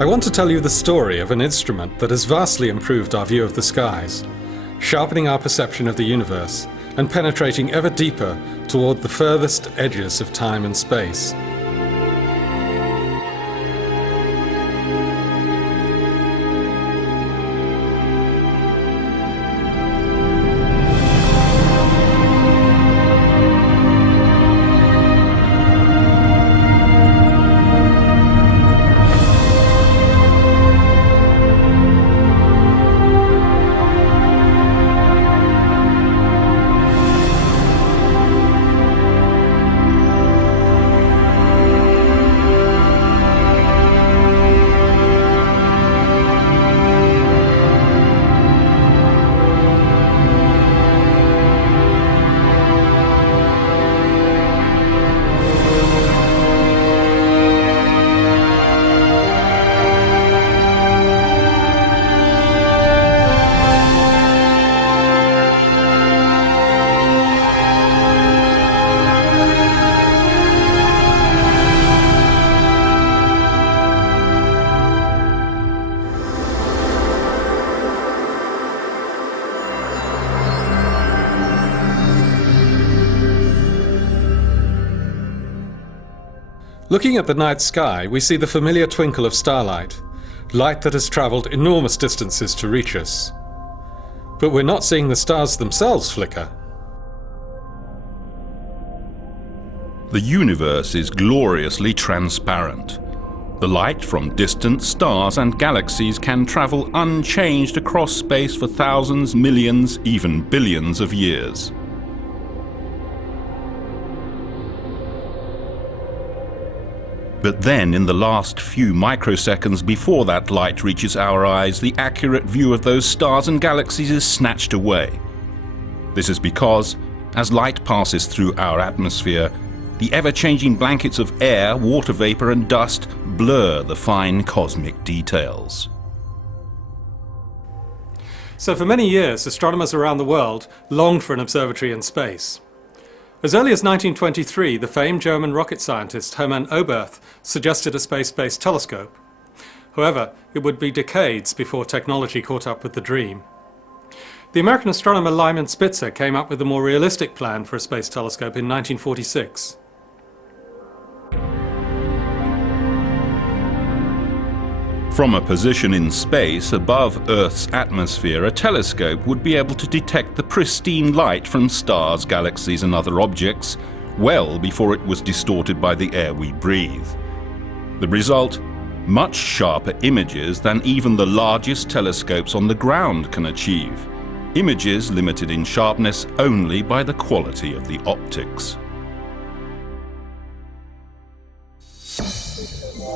I want to tell you the story of an instrument that has vastly improved our view of the skies, sharpening our perception of the universe and penetrating ever deeper toward the furthest edges of time and space. Looking at the night sky, we see the familiar twinkle of starlight, light that has traveled enormous distances to reach us. But we're not seeing the stars themselves flicker. The universe is gloriously transparent. The light from distant stars and galaxies can travel unchanged across space for thousands, millions, even billions of years. But then, in the last few microseconds before that light reaches our eyes, the accurate view of those stars and galaxies is snatched away. This is because, as light passes through our atmosphere, the ever-changing blankets of air, water vapor and dust blur the fine cosmic details. So for many years, astronomers around the world longed for an observatory in space. As early as 1923, the famed German rocket scientist Hermann Oberth suggested a space-based telescope. However, it would be decades before technology caught up with the dream. The American astronomer Lyman Spitzer came up with a more realistic plan for a space telescope in 1946. From a position in space above Earth's atmosphere, a telescope would be able to detect the pristine light from stars, galaxies and other objects well before it was distorted by the air we breathe. The result? Much sharper images than even the largest telescopes on the ground can achieve. Images limited in sharpness only by the quality of the optics.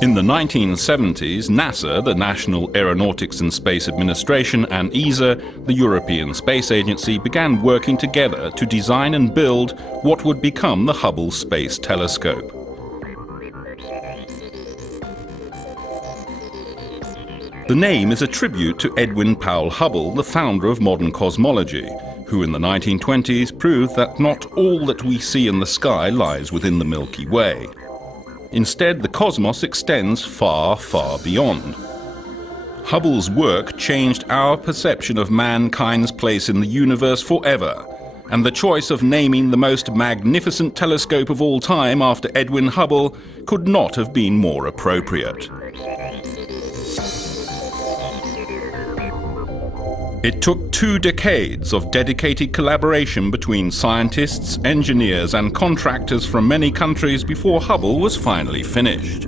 In the 1970s, NASA, the National Aeronautics and Space Administration, and ESA, the European Space Agency, began working together to design and build what would become the Hubble Space Telescope. The name is a tribute to Edwin Powell Hubble, the founder of modern cosmology, who in the 1920s proved that not all that we see in the sky lies within the Milky Way. Instead, the cosmos extends far, far beyond. Hubble's work changed our perception of mankind's place in the universe forever, and the choice of naming the most magnificent telescope of all time after Edwin Hubble could not have been more appropriate. It took 2 decades of dedicated collaboration between scientists, engineers and contractors from many countries before Hubble was finally finished.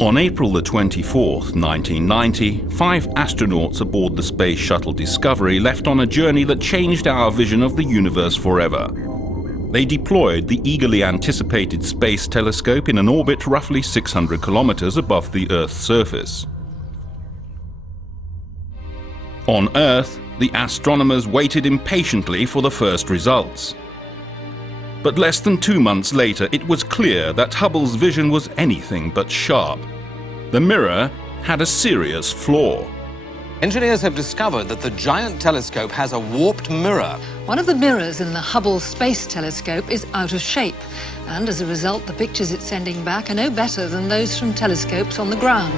On April the 24th, 1990, 5 astronauts aboard the Space Shuttle Discovery left on a journey that changed our vision of the universe forever. They deployed the eagerly anticipated space telescope in an orbit roughly 600 kilometers above the Earth's surface. On Earth, the astronomers waited impatiently for the first results. But less than 2 months later, it was clear that Hubble's vision was anything but sharp. The mirror had a serious flaw. Engineers have discovered that the giant telescope has a warped mirror. One of the mirrors in the Hubble Space Telescope is out of shape, and as a result, the pictures it's sending back are no better than those from telescopes on the ground.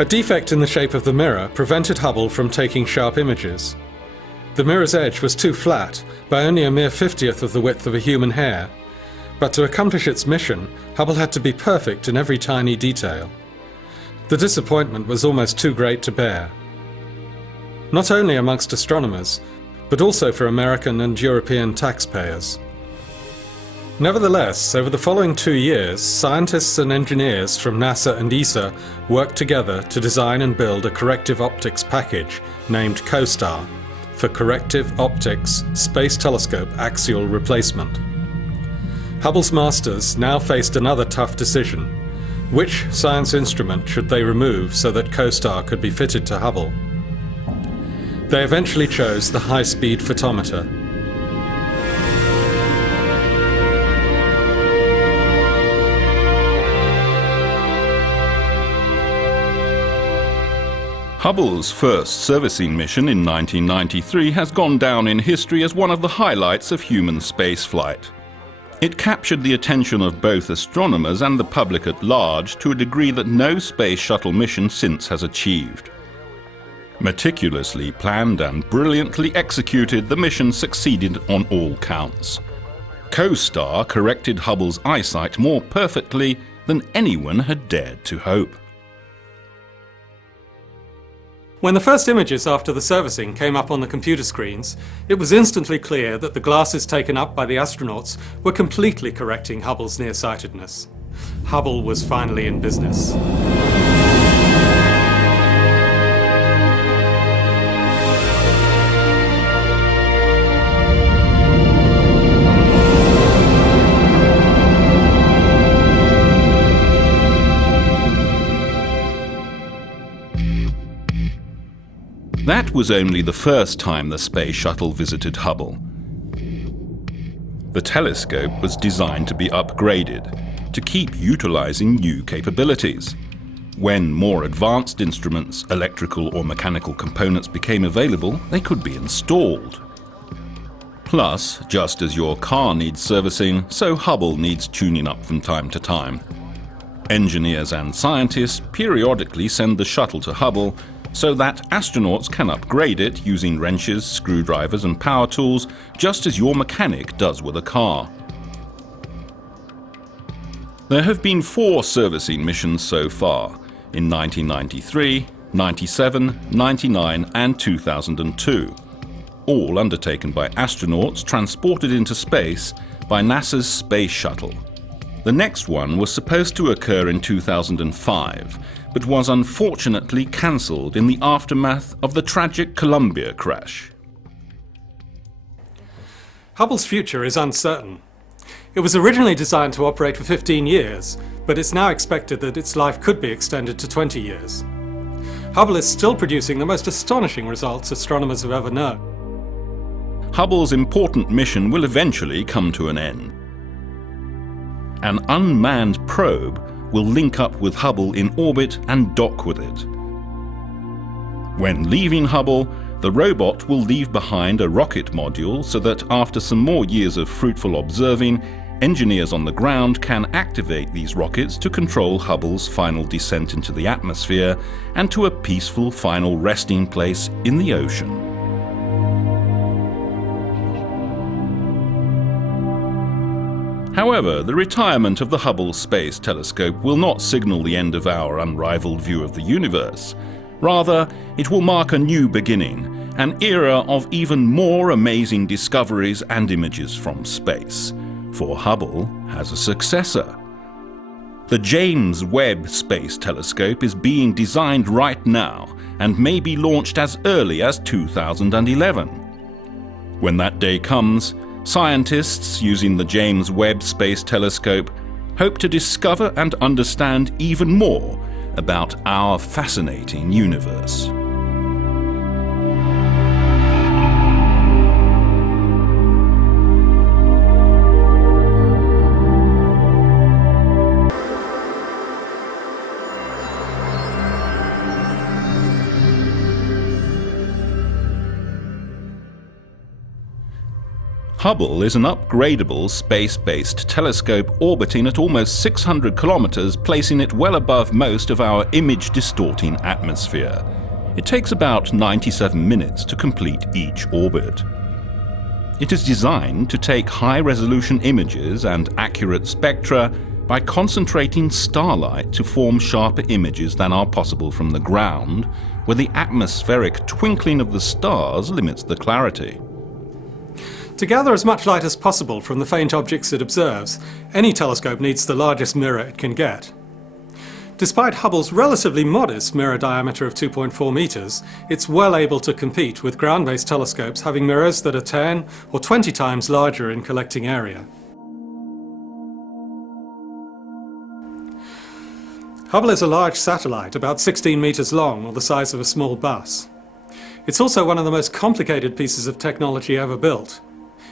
A defect in the shape of the mirror prevented Hubble from taking sharp images. The mirror's edge was too flat, by only a mere 50th of the width of a human hair. But to accomplish its mission, Hubble had to be perfect in every tiny detail. The disappointment was almost too great to bear. Not only amongst astronomers, but also for American and European taxpayers. Nevertheless, over the following 2 years, scientists and engineers from NASA and ESA worked together to design and build a corrective optics package named COSTAR, for Corrective Optics Space Telescope Axial Replacement. Hubble's masters now faced another tough decision. Which science instrument should they remove so that COSTAR could be fitted to Hubble? They eventually chose the high-speed photometer. Hubble's first servicing mission in 1993 has gone down in history as one of the highlights of human spaceflight. It captured the attention of both astronomers and the public at large to a degree that no space shuttle mission since has achieved. Meticulously planned and brilliantly executed, the mission succeeded on all counts. COSTAR corrected Hubble's eyesight more perfectly than anyone had dared to hope. When the first images after the servicing came up on the computer screens, it was instantly clear that the glasses taken up by the astronauts were completely correcting Hubble's nearsightedness. Hubble was finally in business. That was only the first time the space shuttle visited Hubble. The telescope was designed to be upgraded, to keep utilizing new capabilities. When more advanced instruments, electrical or mechanical components became available, they could be installed. Plus, just as your car needs servicing, so Hubble needs tuning up from time to time. Engineers and scientists periodically send the shuttle to Hubble so that astronauts can upgrade it using wrenches, screwdrivers and power tools, just as your mechanic does with a car. There have been 4 servicing missions so far, in 1993, 97, 99 and 2002, all undertaken by astronauts transported into space by NASA's Space Shuttle. The next one was supposed to occur in 2005, but was unfortunately cancelled in the aftermath of the tragic Columbia crash. Hubble's future is uncertain. It was originally designed to operate for 15 years, but it's now expected that its life could be extended to 20 years. Hubble is still producing the most astonishing results astronomers have ever known. Hubble's important mission will eventually come to an end. An unmanned probe will link up with Hubble in orbit and dock with it. When leaving Hubble, the robot will leave behind a rocket module so that after some more years of fruitful observing, engineers on the ground can activate these rockets to control Hubble's final descent into the atmosphere and to a peaceful final resting place in the ocean. However, the retirement of the Hubble Space Telescope will not signal the end of our unrivaled view of the universe. Rather, it will mark a new beginning, an era of even more amazing discoveries and images from space. For Hubble has a successor. The James Webb Space Telescope is being designed right now and may be launched as early as 2011. When that day comes, scientists using the James Webb Space Telescope hope to discover and understand even more about our fascinating universe. Hubble is an upgradable space-based telescope orbiting at almost 600 kilometers, placing it well above most of our image-distorting atmosphere. It takes about 97 minutes to complete each orbit. It is designed to take high-resolution images and accurate spectra by concentrating starlight to form sharper images than are possible from the ground, where the atmospheric twinkling of the stars limits the clarity. To gather as much light as possible from the faint objects it observes, any telescope needs the largest mirror it can get. Despite Hubble's relatively modest mirror diameter of 2.4 meters, it's well able to compete with ground-based telescopes having mirrors that are 10 or 20 times larger in collecting area. Hubble is a large satellite, about 16 meters long, or the size of a small bus. It's also one of the most complicated pieces of technology ever built.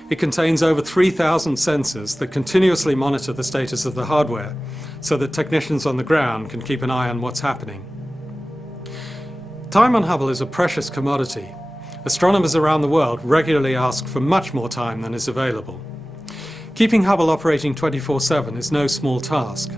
It contains over 3,000 sensors that continuously monitor the status of the hardware, so that technicians on the ground can keep an eye on what's happening. Time on Hubble is a precious commodity. Astronomers around the world regularly ask for much more time than is available. Keeping Hubble operating 24/7 is no small task.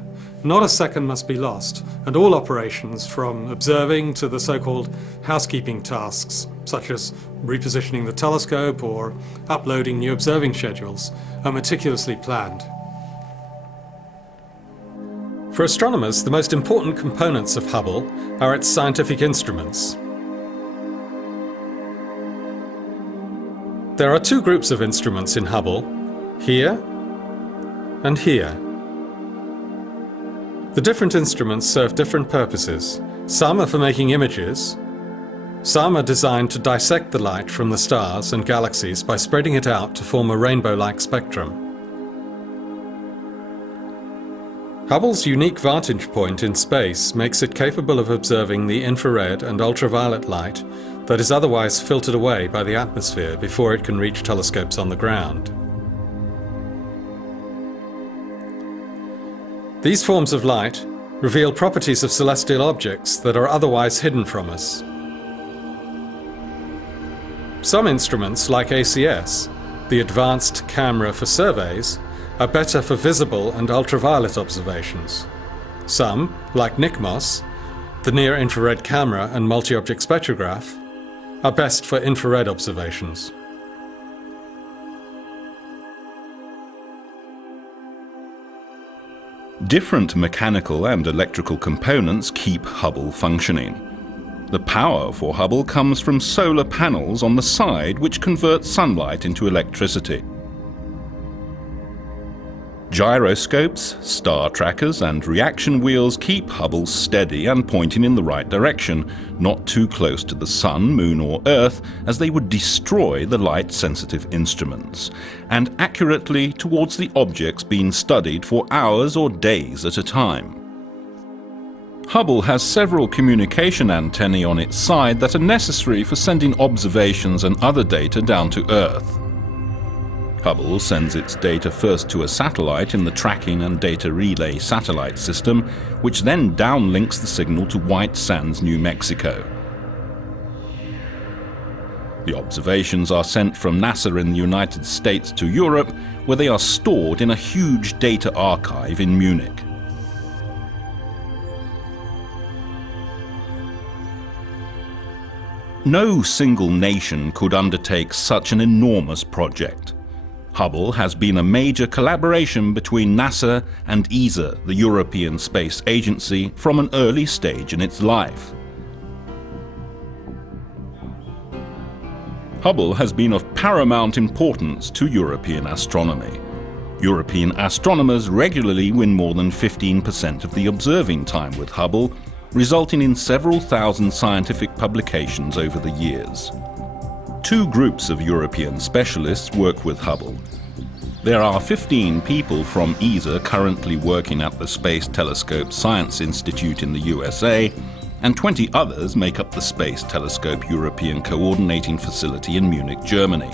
Not a second must be lost, and all operations, from observing to the so-called housekeeping tasks, such as repositioning the telescope or uploading new observing schedules, are meticulously planned. For astronomers, the most important components of Hubble are its scientific instruments. There are two groups of instruments in Hubble, here and here. The different instruments serve different purposes. Some are for making images. Some are designed to dissect the light from the stars and galaxies by spreading it out to form a rainbow-like spectrum. Hubble's unique vantage point in space makes it capable of observing the infrared and ultraviolet light that is otherwise filtered away by the atmosphere before it can reach telescopes on the ground. These forms of light reveal properties of celestial objects that are otherwise hidden from us. Some instruments, like ACS, the Advanced Camera for Surveys, are better for visible and ultraviolet observations. Some, like NICMOS, the Near-Infrared Camera and Multi-Object Spectrograph, are best for infrared observations. Different mechanical and electrical components keep Hubble functioning. The power for Hubble comes from solar panels on the side which convert sunlight into electricity. Gyroscopes, star trackers and reaction wheels keep Hubble steady and pointing in the right direction, not too close to the Sun, Moon or Earth, as they would destroy the light-sensitive instruments, and accurately towards the objects being studied for hours or days at a time. Hubble has several communication antennae on its side that are necessary for sending observations and other data down to Earth. Hubble sends its data first to a satellite in the Tracking and Data Relay satellite system, which then downlinks the signal to White Sands, New Mexico. The observations are sent from NASA in the United States to Europe, where they are stored in a huge data archive in Munich. No single nation could undertake such an enormous project. Hubble has been a major collaboration between NASA and ESA, the European Space Agency, from an early stage in its life. Hubble has been of paramount importance to European astronomy. European astronomers regularly win more than 15% of the observing time with Hubble, resulting in several thousand scientific publications over the years. Two groups of European specialists work with Hubble. There are 15 people from ESA currently working at the Space Telescope Science Institute in the USA, and 20 others make up the Space Telescope European Coordinating Facility in Munich, Germany.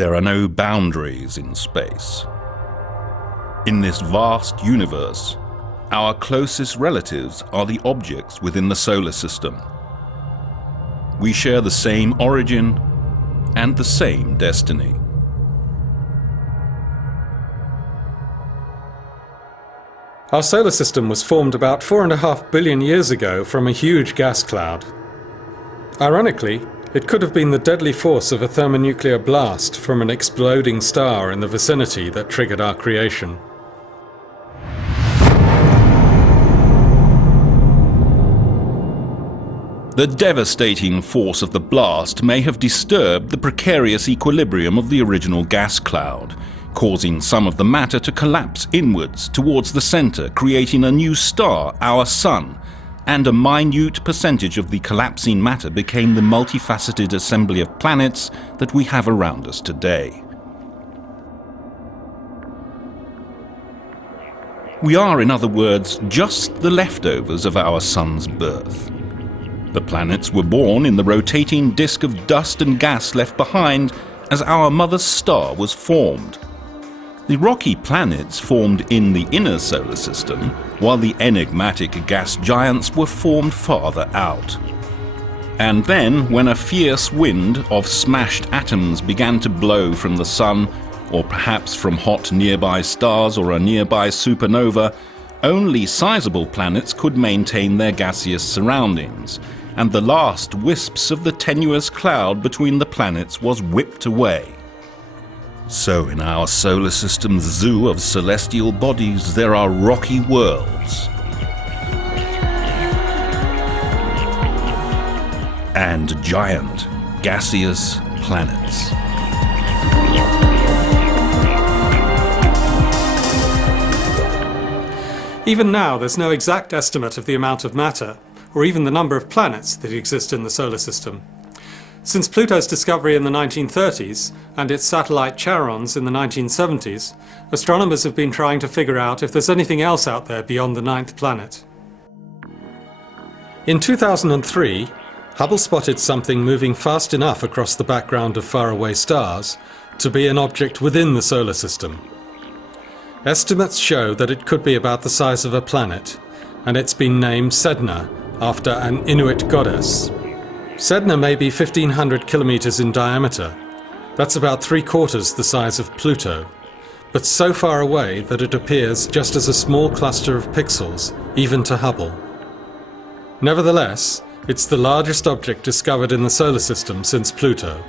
There are no boundaries in space. In this vast universe, our closest relatives are the objects within the solar system. We share the same origin and the same destiny. Our solar system was formed about 4.5 billion years ago from a huge gas cloud. Ironically, it could have been the deadly force of a thermonuclear blast from an exploding star in the vicinity that triggered our creation. The devastating force of the blast may have disturbed the precarious equilibrium of the original gas cloud, causing some of the matter to collapse inwards towards the center, creating a new star, our Sun, and a minute percentage of the collapsing matter became the multifaceted assembly of planets that we have around us today. We are, in other words, just the leftovers of our Sun's birth. The planets were born in the rotating disk of dust and gas left behind as our mother's star was formed. The rocky planets formed in the inner solar system, while the enigmatic gas giants were formed farther out. And then, when a fierce wind of smashed atoms began to blow from the Sun, or perhaps from hot nearby stars or a nearby supernova, only sizable planets could maintain their gaseous surroundings, and the last wisps of the tenuous cloud between the planets was whipped away. So in our solar system's zoo of celestial bodies, there are rocky worlds and giant gaseous planets. Even now, there's no exact estimate of the amount of matter, or even the number of planets that exist in the solar system. Since Pluto's discovery in the 1930s and its satellite Charons in the 1970s, astronomers have been trying to figure out if there's anything else out there beyond the 9th planet. In 2003, Hubble spotted something moving fast enough across the background of faraway stars to be an object within the solar system. Estimates show that it could be about the size of a planet, and it's been named Sedna, after an Inuit goddess. Sedna may be 1,500 kilometers in diameter. That's about 3/4 the size of Pluto, but so far away that it appears just as a small cluster of pixels, even to Hubble. Nevertheless, it's the largest object discovered in the solar system since Pluto.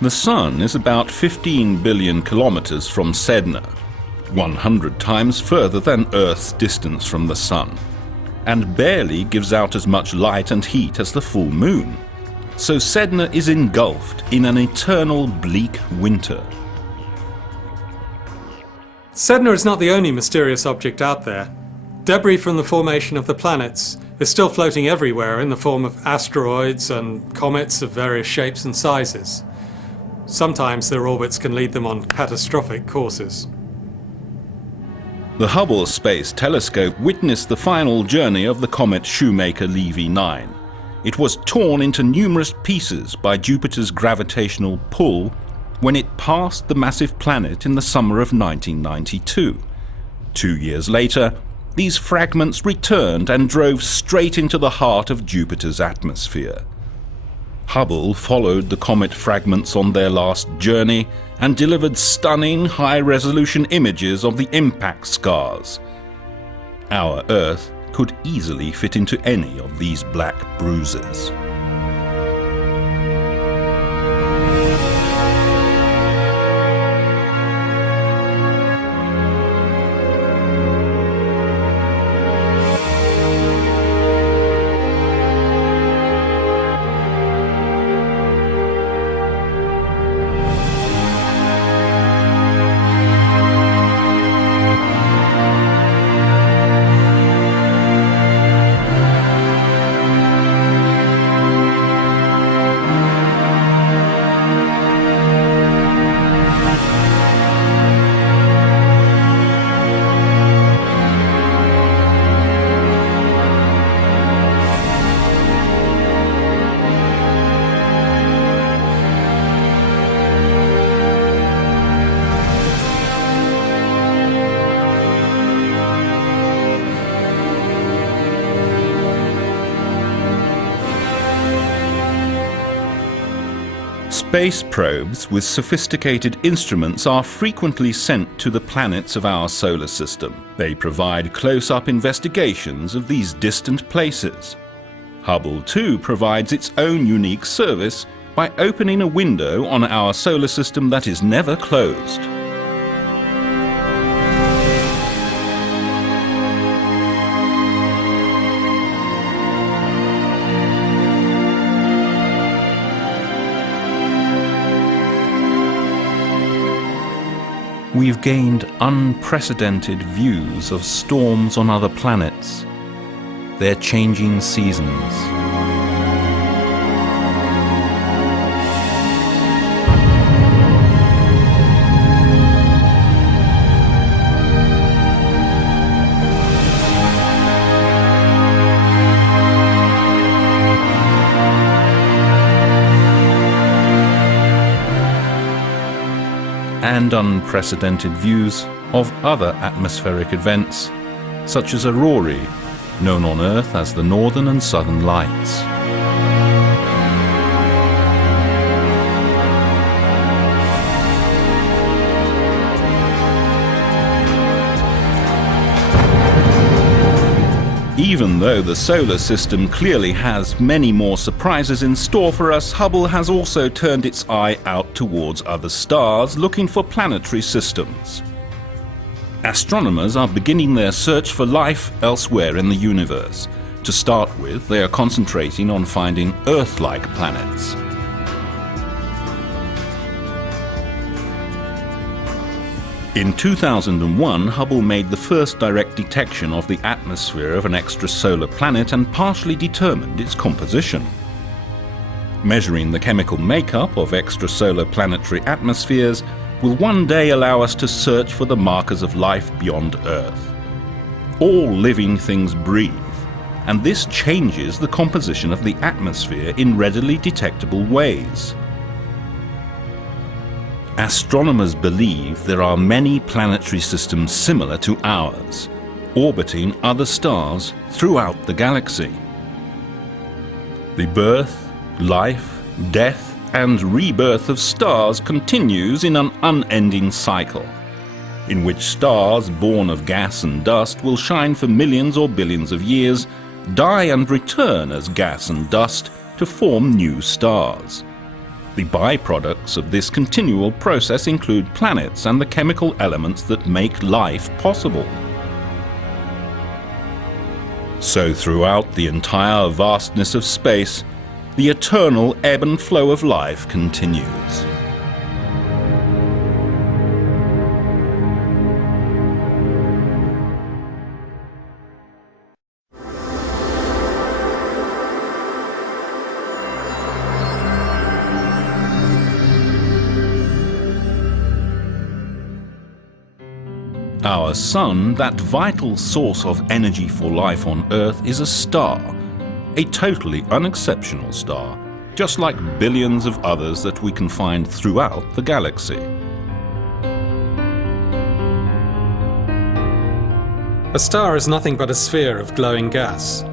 The Sun is about 15 billion kilometers from Sedna, 100 times further than Earth's distance from the Sun, and barely gives out as much light and heat as the full moon. So Sedna is engulfed in an eternal bleak winter. Sedna is not the only mysterious object out there. Debris from the formation of the planets is still floating everywhere in the form of asteroids and comets of various shapes and sizes. Sometimes their orbits can lead them on catastrophic courses. The Hubble Space Telescope witnessed the final journey of the comet Shoemaker-Levy 9. It was torn into numerous pieces by Jupiter's gravitational pull when it passed the massive planet in the summer of 1992. 2 years later, these fragments returned and drove straight into the heart of Jupiter's atmosphere. Hubble followed the comet fragments on their last journey and delivered stunning high-resolution images of the impact scars. Our Earth could easily fit into any of these black bruises. Space probes with sophisticated instruments are frequently sent to the planets of our solar system. They provide close-up investigations of these distant places. Hubble too provides its own unique service by opening a window on our solar system that is never closed. We've gained unprecedented views of storms on other planets, their changing seasons. And unprecedented views of other atmospheric events, such as aurorae, known on Earth as the Northern and Southern Lights. Even though the solar system clearly has many more surprises in store for us, Hubble has also turned its eye out towards other stars, looking for planetary systems. Astronomers are beginning their search for life elsewhere in the universe. To start with, they are concentrating on finding Earth-like planets. In 2001, Hubble made the first direct detection of the atmosphere of an extrasolar planet and partially determined its composition. Measuring the chemical makeup of extrasolar planetary atmospheres will one day allow us to search for the markers of life beyond Earth. All living things breathe, and this changes the composition of the atmosphere in readily detectable ways. Astronomers believe there are many planetary systems similar to ours, orbiting other stars throughout the galaxy. The birth, life, death, and rebirth of stars continues in an unending cycle, in which stars born of gas and dust will shine for millions or billions of years, die and return as gas and dust to form new stars. The byproducts of this continual process include planets and the chemical elements that make life possible. So throughout the entire vastness of space, the eternal ebb and flow of life continues. Our Sun, that vital source of energy for life on Earth, is a star, a totally unexceptional star, just like billions of others that we can find throughout the galaxy. A star is nothing but a sphere of glowing gas.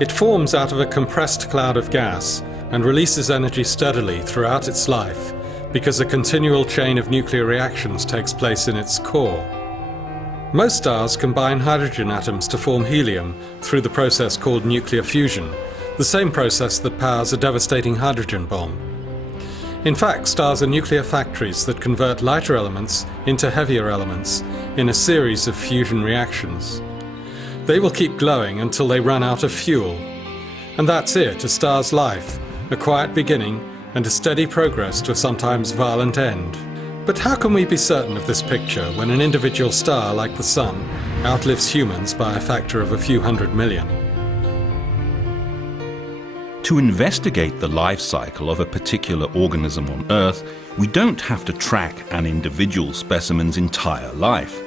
It forms out of a compressed cloud of gas and releases energy steadily throughout its life because a continual chain of nuclear reactions takes place in its core. Most stars combine hydrogen atoms to form helium through the process called nuclear fusion, the same process that powers a devastating hydrogen bomb. In fact, stars are nuclear factories that convert lighter elements into heavier elements in a series of fusion reactions. They will keep glowing until they run out of fuel. And that's it, a star's life, a quiet beginning and a steady progress to a sometimes violent end. But how can we be certain of this picture when an individual star like the Sun outlives humans by a factor of a few 100 million? To investigate the life cycle of a particular organism on Earth, we don't have to track an individual specimen's entire life.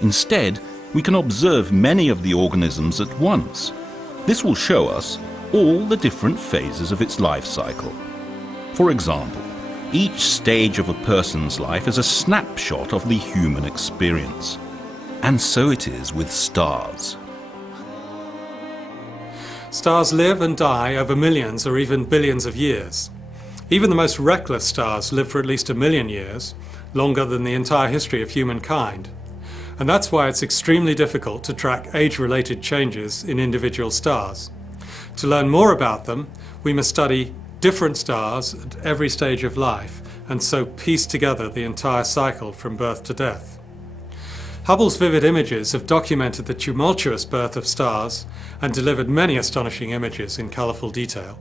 Instead, we can observe many of the organisms at once. This will show us all the different phases of its life cycle. For example, each stage of a person's life is a snapshot of the human experience. And so it is with stars. Stars live and die over millions or even billions of years. Even the most reckless stars live for at least 1 million years, longer than the entire history of humankind. And that's why it's extremely difficult to track age-related changes in individual stars. To learn more about them, we must study different stars at every stage of life, and so piece together the entire cycle from birth to death. Hubble's vivid images have documented the tumultuous birth of stars and delivered many astonishing images in colourful detail.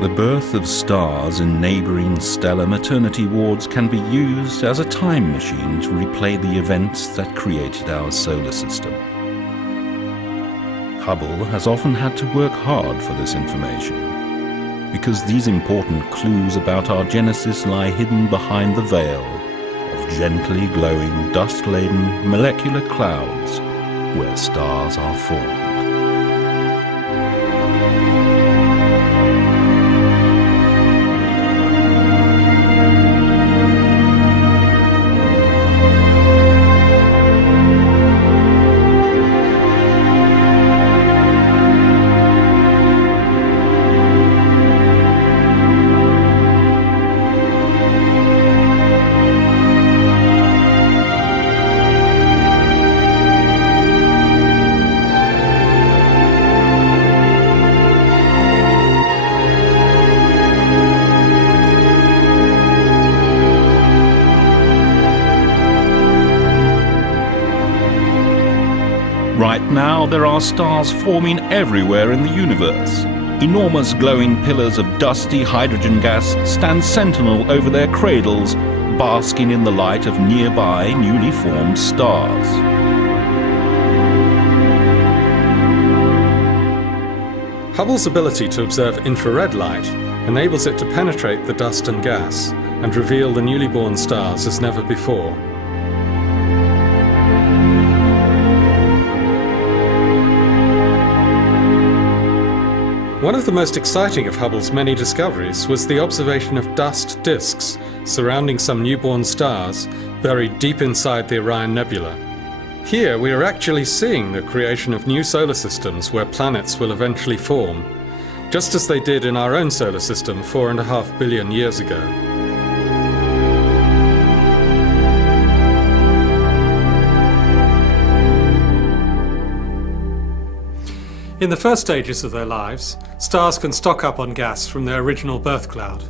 The birth of stars in neighbouring stellar maternity wards can be used as a time machine to replay the events that created our solar system. Hubble has often had to work hard for this information, because these important clues about our genesis lie hidden behind the veil of gently glowing, dust-laden molecular clouds where stars are formed. Right now, there are stars forming everywhere in the universe. Enormous glowing pillars of dusty hydrogen gas stand sentinel over their cradles, basking in the light of nearby, newly formed stars. Hubble's ability to observe infrared light enables it to penetrate the dust and gas and reveal the newly born stars as never before. One of the most exciting of Hubble's many discoveries was the observation of dust disks surrounding some newborn stars buried deep inside the Orion Nebula. Here we are actually seeing the creation of new solar systems where planets will eventually form, just as they did in our own solar system 4.5 billion years ago. In the first stages of their lives, stars can stock up on gas from their original birth cloud.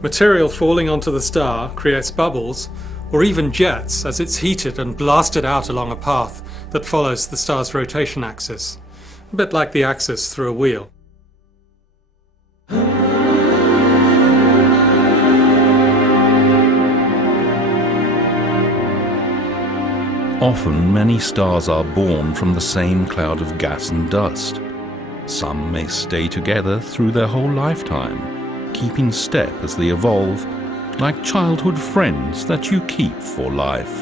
Material falling onto the star creates bubbles, or even jets, as it's heated and blasted out along a path that follows the star's rotation axis, a bit like the axis through a wheel. Often, many stars are born from the same cloud of gas and dust. Some may stay together through their whole lifetime, keeping step as they evolve, like childhood friends that you keep for life.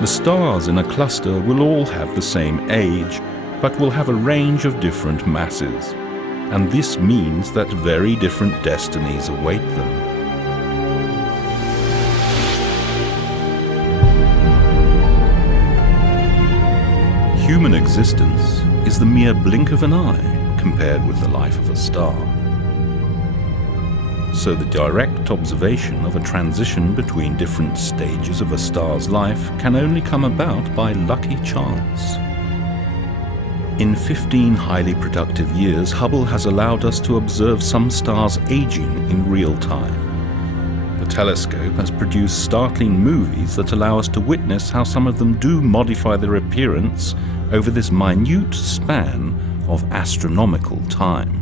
The stars in a cluster will all have the same age, but will have a range of different masses, and this means that very different destinies await them. Human existence is the mere blink of an eye compared with the life of a star. So the direct observation of a transition between different stages of a star's life can only come about by lucky chance. In 15 highly productive years, Hubble has allowed us to observe some stars aging in real time. The telescope has produced startling movies that allow us to witness how some of them do modify their appearance over this minute span of astronomical time.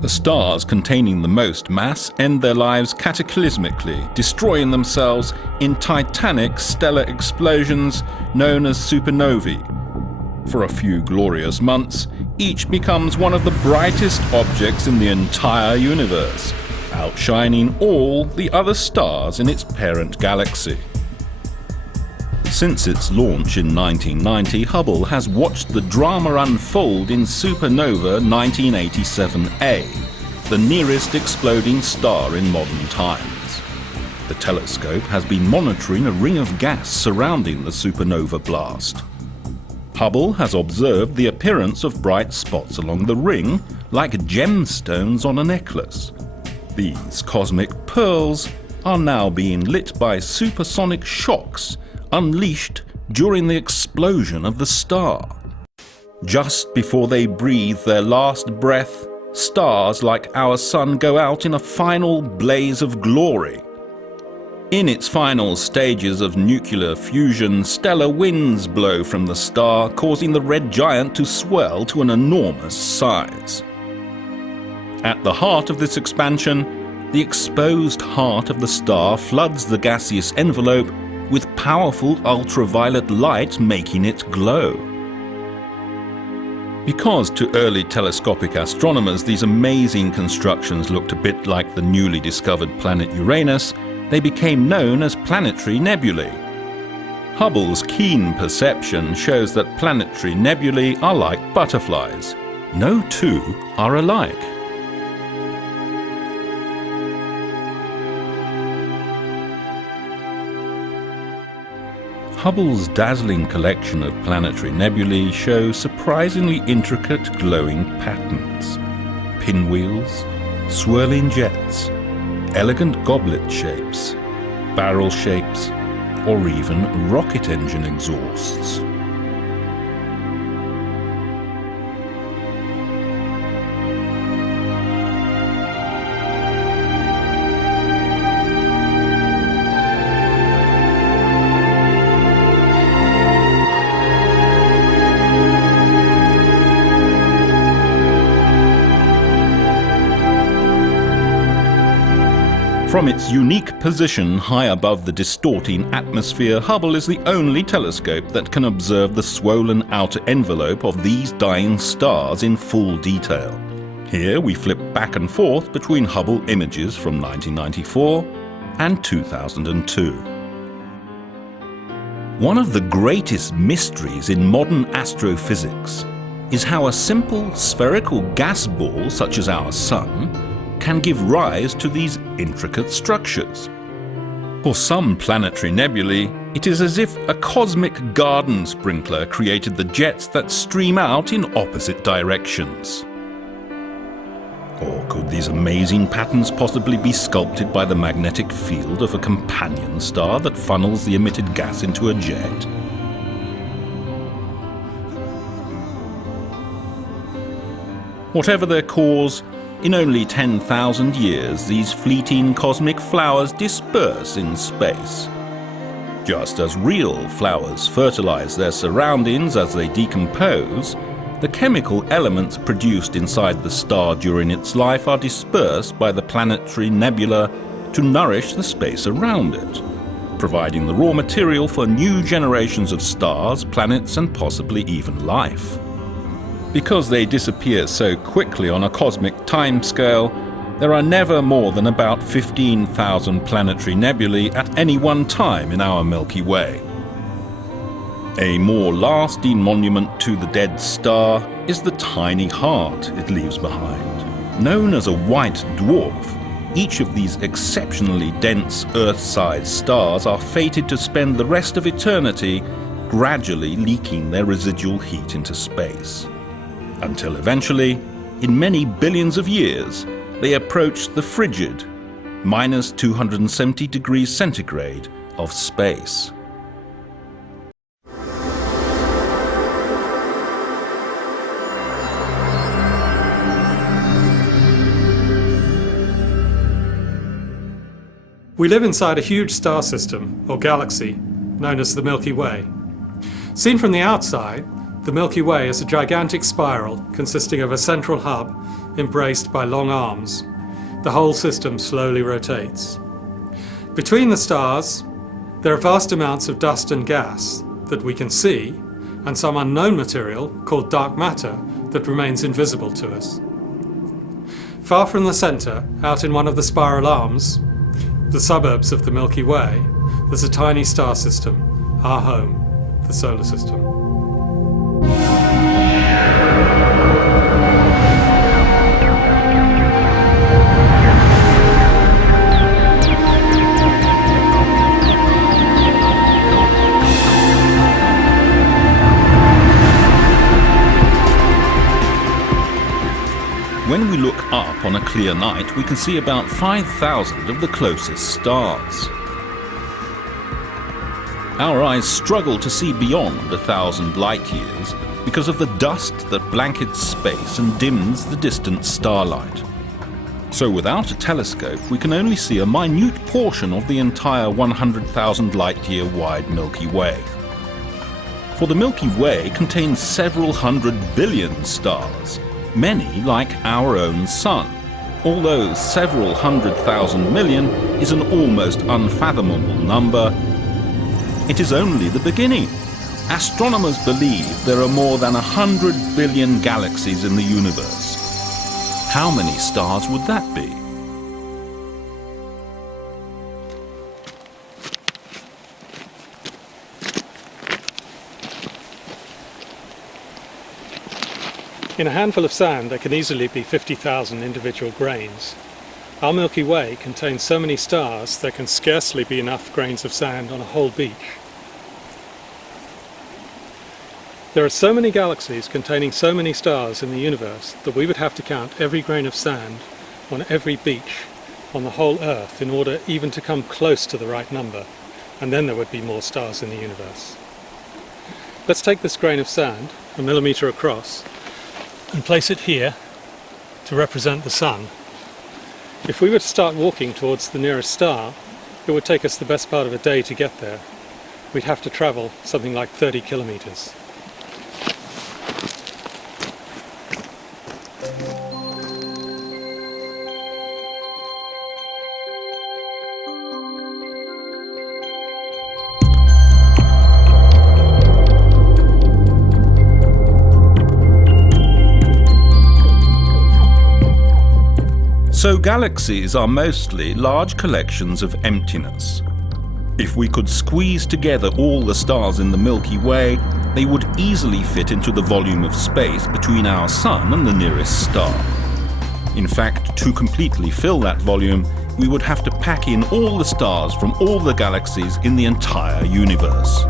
The stars containing the most mass end their lives cataclysmically, destroying themselves in titanic stellar explosions known as supernovae. For a few glorious months, each becomes one of the brightest objects in the entire universe, outshining all the other stars in its parent galaxy. Since its launch in 1990, Hubble has watched the drama unfold in supernova 1987A, the nearest exploding star in modern times. The telescope has been monitoring a ring of gas surrounding the supernova blast. Hubble has observed the appearance of bright spots along the ring, like gemstones on a necklace. These cosmic pearls are now being lit by supersonic shocks unleashed during the explosion of the star. Just before they breathe their last breath, stars like our Sun go out in a final blaze of glory. In its final stages of nuclear fusion, stellar winds blow from the star, causing the red giant to swell to an enormous size. At the heart of this expansion, the exposed heart of the star floods the gaseous envelope with powerful ultraviolet light, making it glow. Because to early telescopic astronomers these amazing constructions looked a bit like the newly discovered planet Uranus, they became known as planetary nebulae. Hubble's keen perception shows that planetary nebulae are like butterflies. No two are alike. Hubble's dazzling collection of planetary nebulae show surprisingly intricate glowing patterns. Pinwheels, swirling jets, elegant goblet shapes, barrel shapes, or even rocket engine exhausts. From its unique position high above the distorting atmosphere, Hubble is the only telescope that can observe the swollen outer envelope of these dying stars in full detail. Here we flip back and forth between Hubble images from 1994 and 2002. One of the greatest mysteries in modern astrophysics is how a simple spherical gas ball such as our Sun can give rise to these intricate structures. For some planetary nebulae, it is as if a cosmic garden sprinkler created the jets that stream out in opposite directions. Or could these amazing patterns possibly be sculpted by the magnetic field of a companion star that funnels the emitted gas into a jet? Whatever their cause, in only 10,000 years, these fleeting cosmic flowers disperse in space. Just as real flowers fertilize their surroundings as they decompose, the chemical elements produced inside the star during its life are dispersed by the planetary nebula to nourish the space around it, providing the raw material for new generations of stars, planets, and possibly even life. Because they disappear so quickly on a cosmic timescale, there are never more than about 15,000 planetary nebulae at any one time in our Milky Way. A more lasting monument to the dead star is the tiny heart it leaves behind. Known as a white dwarf, each of these exceptionally dense Earth-sized stars are fated to spend the rest of eternity gradually leaking their residual heat into space, until eventually, in many billions of years, they approach the frigid minus 270 degrees centigrade of space. We live inside a huge star system, or galaxy, known as the Milky Way. Seen from the outside, the Milky Way is a gigantic spiral consisting of a central hub embraced by long arms. The whole system slowly rotates. Between the stars, there are vast amounts of dust and gas that we can see, and some unknown material called dark matter that remains invisible to us. Far from the centre, out in one of the spiral arms, the suburbs of the Milky Way, there's a tiny star system, our home, the solar system. When we look up on a clear night, we can see about 5,000 of the closest stars. Our eyes struggle to see beyond 1,000 light years because of the dust that blankets space and dims the distant starlight. So without a telescope, we can only see a minute portion of the entire 100,000 light-year wide Milky Way. For the Milky Way contains several 100 billion stars, many like our own Sun, although several 100,000 million is an almost unfathomable number. It is only the beginning. Astronomers believe there are more than 100 billion galaxies in the universe. How many stars would that be? In a handful of sand, there can easily be 50,000 individual grains. Our Milky Way contains so many stars there can scarcely be enough grains of sand on a whole beach. There are so many galaxies containing so many stars in the universe that we would have to count every grain of sand on every beach on the whole Earth in order even to come close to the right number, and then there would be more stars in the universe. Let's take this grain of sand, a millimetre across, and place it here to represent the Sun. If we were to start walking towards the nearest star, it would take us the best part of a day to get there. We'd have to travel something like 30 kilometres. So galaxies are mostly large collections of emptiness. If we could squeeze together all the stars in the Milky Way, they would easily fit into the volume of space between our Sun and the nearest star. In fact, to completely fill that volume, we would have to pack in all the stars from all the galaxies in the entire universe.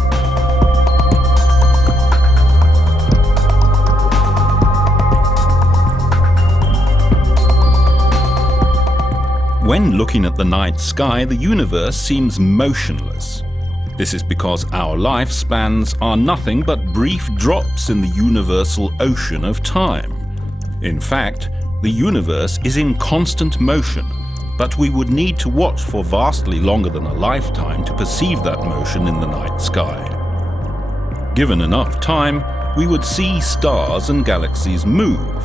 When looking at the night sky, the universe seems motionless. This is because our lifespans are nothing but brief drops in the universal ocean of time. In fact, the universe is in constant motion, but we would need to watch for vastly longer than a lifetime to perceive that motion in the night sky. Given enough time, we would see stars and galaxies move.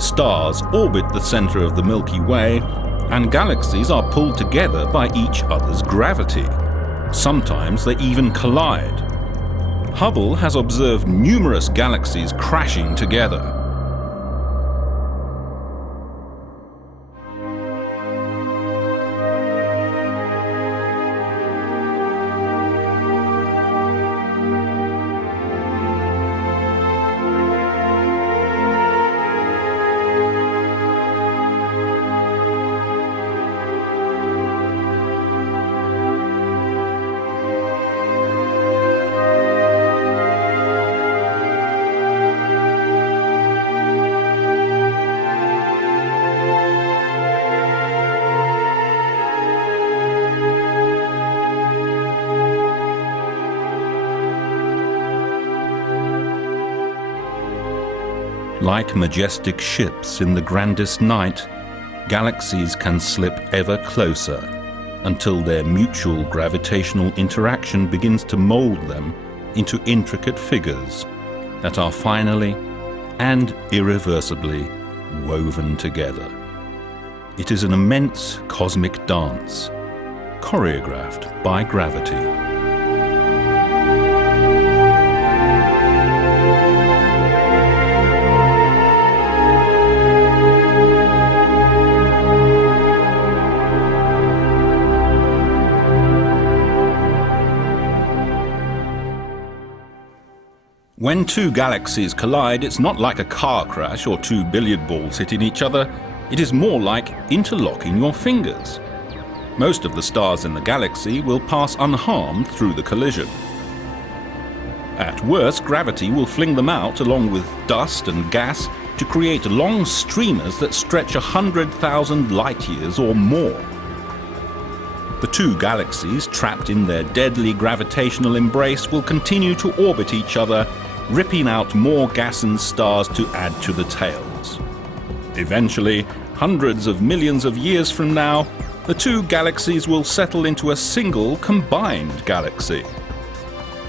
Stars orbit the center of the Milky Way, and galaxies are pulled together by each other's gravity. Sometimes they even collide. Hubble has observed numerous galaxies crashing together. Like majestic ships in the grandest night, galaxies can slip ever closer until their mutual gravitational interaction begins to mold them into intricate figures that are finally and irreversibly woven together. It is an immense cosmic dance, choreographed by gravity. When two galaxies collide, it's not like a car crash or two billiard balls hitting each other. It is more like interlocking your fingers. Most of the stars in the galaxy will pass unharmed through the collision. At worst, gravity will fling them out along with dust and gas to create long streamers that stretch 100,000 light-years or more. The two galaxies, trapped in their deadly gravitational embrace, will continue to orbit each other, ripping out more gas and stars to add to the tails. Eventually, hundreds of millions of years from now, the two galaxies will settle into a single combined galaxy.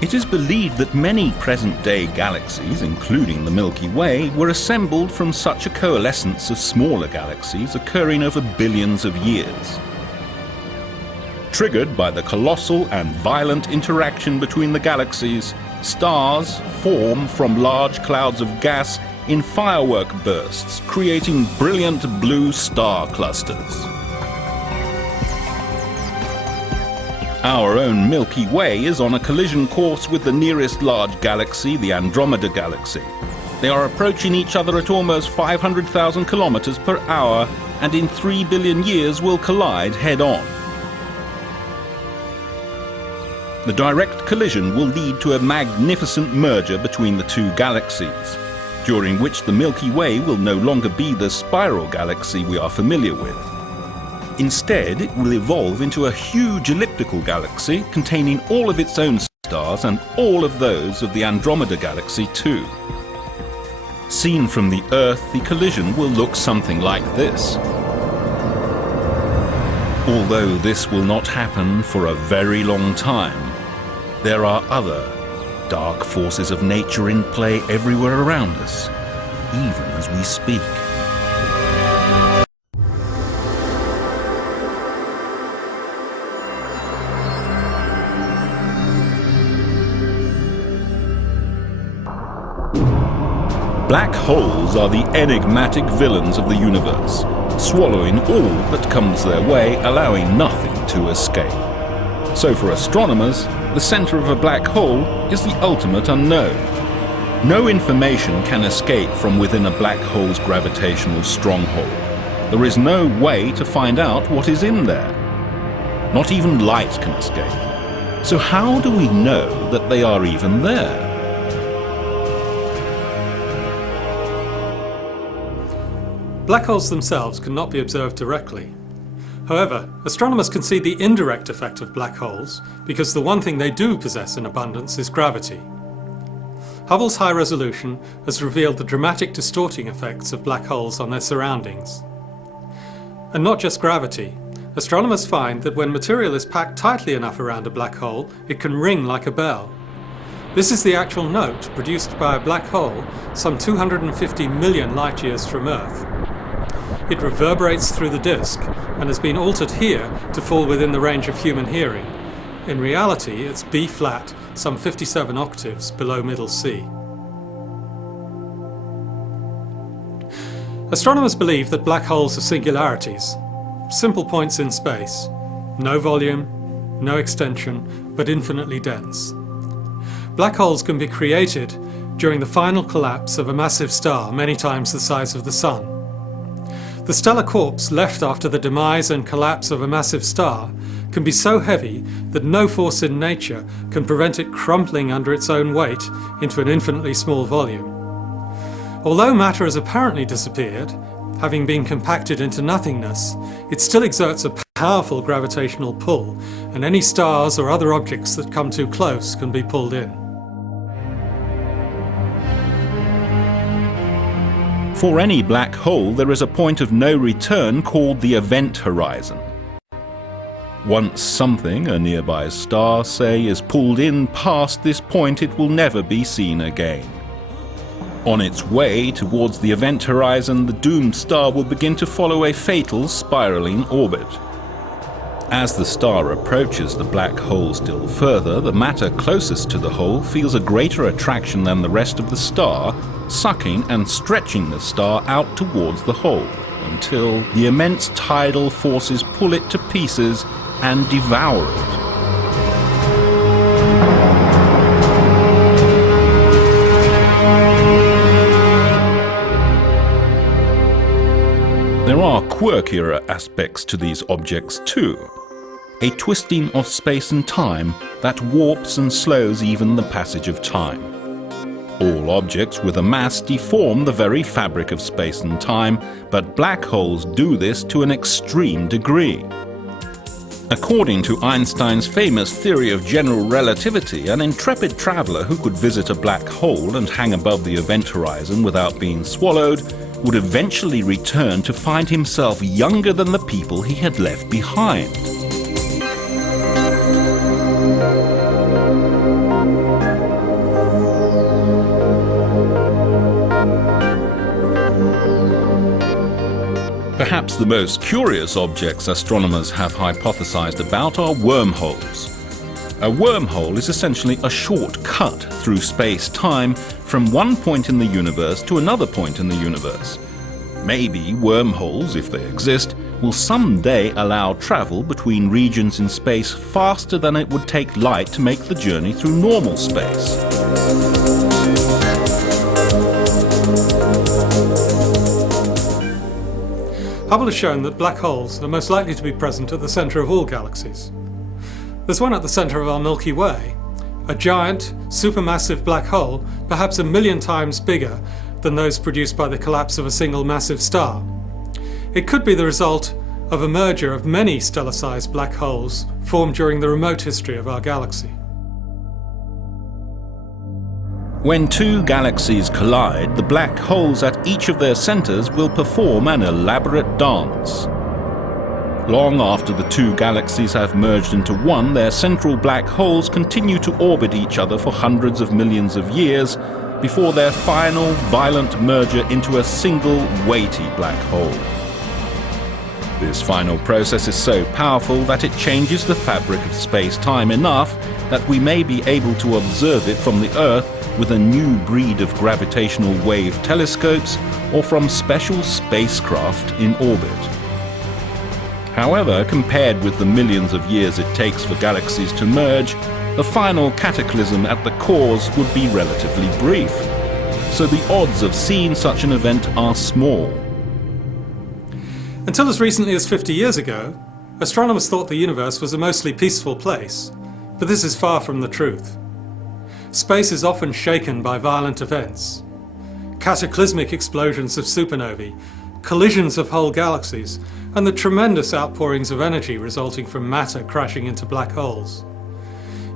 It is believed that many present-day galaxies, including the Milky Way, were assembled from such a coalescence of smaller galaxies occurring over billions of years. Triggered by the colossal and violent interaction between the galaxies, stars form from large clouds of gas in firework bursts, creating brilliant blue star clusters. Our own Milky Way is on a collision course with the nearest large galaxy, the Andromeda Galaxy. They are approaching each other at almost 500,000 kilometers per hour, and in 3 billion years will collide head-on. The direct collision will lead to a magnificent merger between the two galaxies, during which the Milky Way will no longer be the spiral galaxy we are familiar with. Instead, it will evolve into a huge elliptical galaxy containing all of its own stars and all of those of the Andromeda Galaxy too. Seen from the Earth, the collision will look something like this. Although this will not happen for a very long time, there are other dark forces of nature in play everywhere around us, even as we speak. Black holes are the enigmatic villains of the universe, swallowing all that comes their way, allowing nothing to escape. So for astronomers, the center of a black hole is the ultimate unknown. No information can escape from within a black hole's gravitational stronghold. There is no way to find out what is in there. Not even light can escape. So how do we know that they are even there? Black holes themselves cannot be observed directly. However, astronomers can see the indirect effect of black holes because the one thing they do possess in abundance is gravity. Hubble's high resolution has revealed the dramatic distorting effects of black holes on their surroundings. And not just gravity. Astronomers find that when material is packed tightly enough around a black hole, it can ring like a bell. This is the actual note produced by a black hole some 250 million light-years from Earth. It reverberates through the disk and has been altered here to fall within the range of human hearing. In reality, it's B-flat, some 57 octaves below middle C. Astronomers believe that black holes are singularities, simple points in space, no volume, no extension, but infinitely dense. Black holes can be created during the final collapse of a massive star many times the size of the Sun. The stellar corpse left after the demise and collapse of a massive star can be so heavy that no force in nature can prevent it crumpling under its own weight into an infinitely small volume. Although matter has apparently disappeared, having been compacted into nothingness, it still exerts a powerful gravitational pull, and any stars or other objects that come too close can be pulled in. For any black hole, there is a point of no return called the event horizon. Once something, a nearby star, say, is pulled in past this point, it will never be seen again. On its way towards the event horizon, the doomed star will begin to follow a fatal spiraling orbit. As the star approaches the black hole still further, the matter closest to the hole feels a greater attraction than the rest of the star, sucking and stretching the star out towards the hole, until the immense tidal forces pull it to pieces and devour it. quirkier aspects to these objects too. A twisting of space and time that warps and slows even the passage of time. All objects with a mass deform the very fabric of space and time, but black holes do this to an extreme degree. According to Einstein's famous theory of general relativity, an intrepid traveller who could visit a black hole and hang above the event horizon without being swallowed would eventually return to find himself younger than the people he had left behind. Perhaps the most curious objects astronomers have hypothesized about are wormholes. A wormhole is essentially a short cut through space-time from one point in the universe to another point in the universe. Maybe wormholes, if they exist, will someday allow travel between regions in space faster than it would take light to make the journey through normal space. Hubble has shown that black holes are most likely to be present at the centre of all galaxies. There's one at the centre of our Milky Way, a giant, supermassive black hole, perhaps 1 million times bigger than those produced by the collapse of a single massive star. It could be the result of a merger of many stellar-sized black holes formed during the remote history of our galaxy. When two galaxies collide, the black holes at each of their centres will perform an elaborate dance. Long after the two galaxies have merged into one, their central black holes continue to orbit each other for hundreds of millions of years before their final violent merger into a single weighty black hole. This final process is so powerful that it changes the fabric of space-time enough that we may be able to observe it from the Earth with a new breed of gravitational wave telescopes or from special spacecraft in orbit. However, compared with the millions of years it takes for galaxies to merge, the final cataclysm at the cores would be relatively brief. So the odds of seeing such an event are small. Until as recently as 50 years ago, astronomers thought the universe was a mostly peaceful place, but this is far from the truth. Space is often shaken by violent events. Cataclysmic explosions of supernovae, collisions of whole galaxies, and the tremendous outpourings of energy resulting from matter crashing into black holes.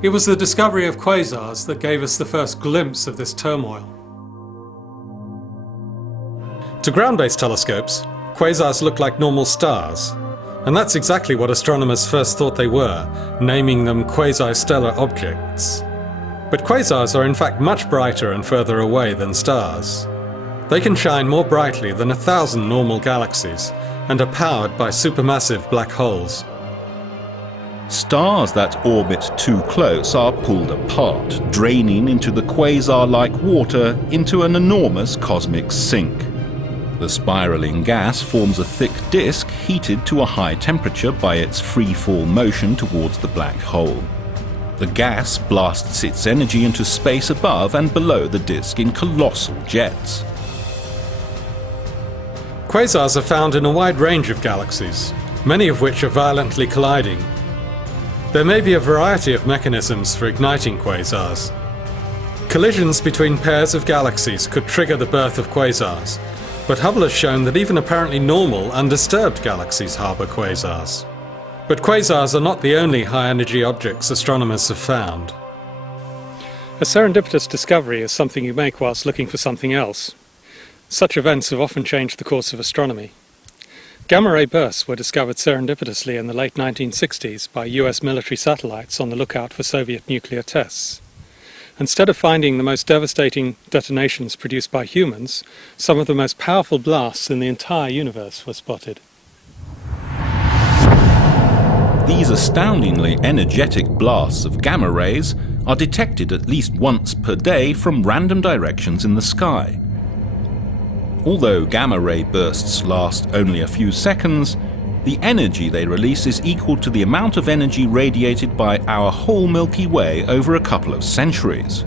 It was the discovery of quasars that gave us the first glimpse of this turmoil. To ground-based telescopes, quasars look like normal stars, and that's exactly what astronomers first thought they were, naming them quasi-stellar objects. But quasars are in fact much brighter and further away than stars. They can shine more brightly than 1,000 normal galaxies and are powered by supermassive black holes. Stars that orbit too close are pulled apart, draining into the quasar-like water into an enormous cosmic sink. The spiraling gas forms a thick disk heated to a high temperature by its free-fall motion towards the black hole. The gas blasts its energy into space above and below the disk in colossal jets. Quasars are found in a wide range of galaxies, many of which are violently colliding. There may be a variety of mechanisms for igniting quasars. Collisions between pairs of galaxies could trigger the birth of quasars, but Hubble has shown that even apparently normal, undisturbed galaxies harbour quasars. But quasars are not the only high-energy objects astronomers have found. A serendipitous discovery is something you make whilst looking for something else. Such events have often changed the course of astronomy. Gamma-ray bursts were discovered serendipitously in the late 1960s by US military satellites on the lookout for Soviet nuclear tests. Instead of finding the most devastating detonations produced by humans, some of the most powerful blasts in the entire universe were spotted. These astoundingly energetic blasts of gamma rays are detected at least once per day from random directions in the sky. Although gamma ray bursts last only a few seconds, the energy they release is equal to the amount of energy radiated by our whole Milky Way over a couple of centuries.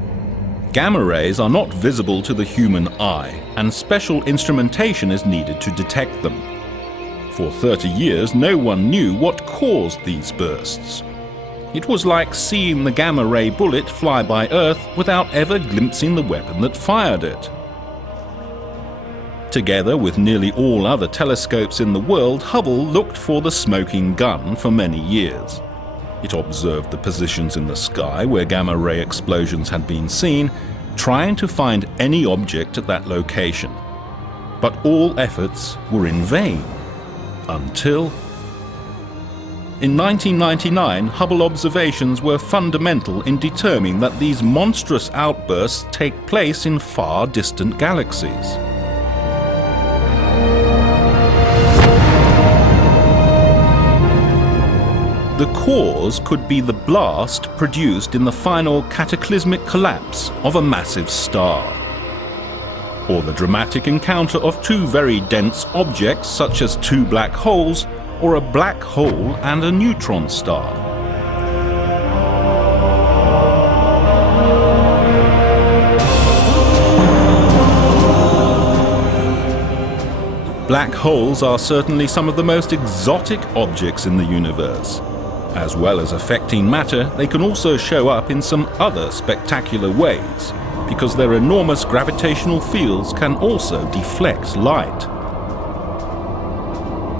Gamma rays are not visible to the human eye, and special instrumentation is needed to detect them. For 30 years, no one knew what caused these bursts. It was like seeing the gamma-ray bullet fly by Earth without ever glimpsing the weapon that fired it. Together with nearly all other telescopes in the world, Hubble looked for the smoking gun for many years. It observed the positions in the sky where gamma-ray explosions had been seen, trying to find any object at that location. But all efforts were in vain, until... In 1999, Hubble observations were fundamental in determining that these monstrous outbursts take place in far distant galaxies. The cause could be the blast produced in the final cataclysmic collapse of a massive star, or the dramatic encounter of two very dense objects such as two black holes, or a black hole and a neutron star. Black holes are certainly some of the most exotic objects in the universe. As well as affecting matter, they can also show up in some other spectacular ways, because their enormous gravitational fields can also deflect light.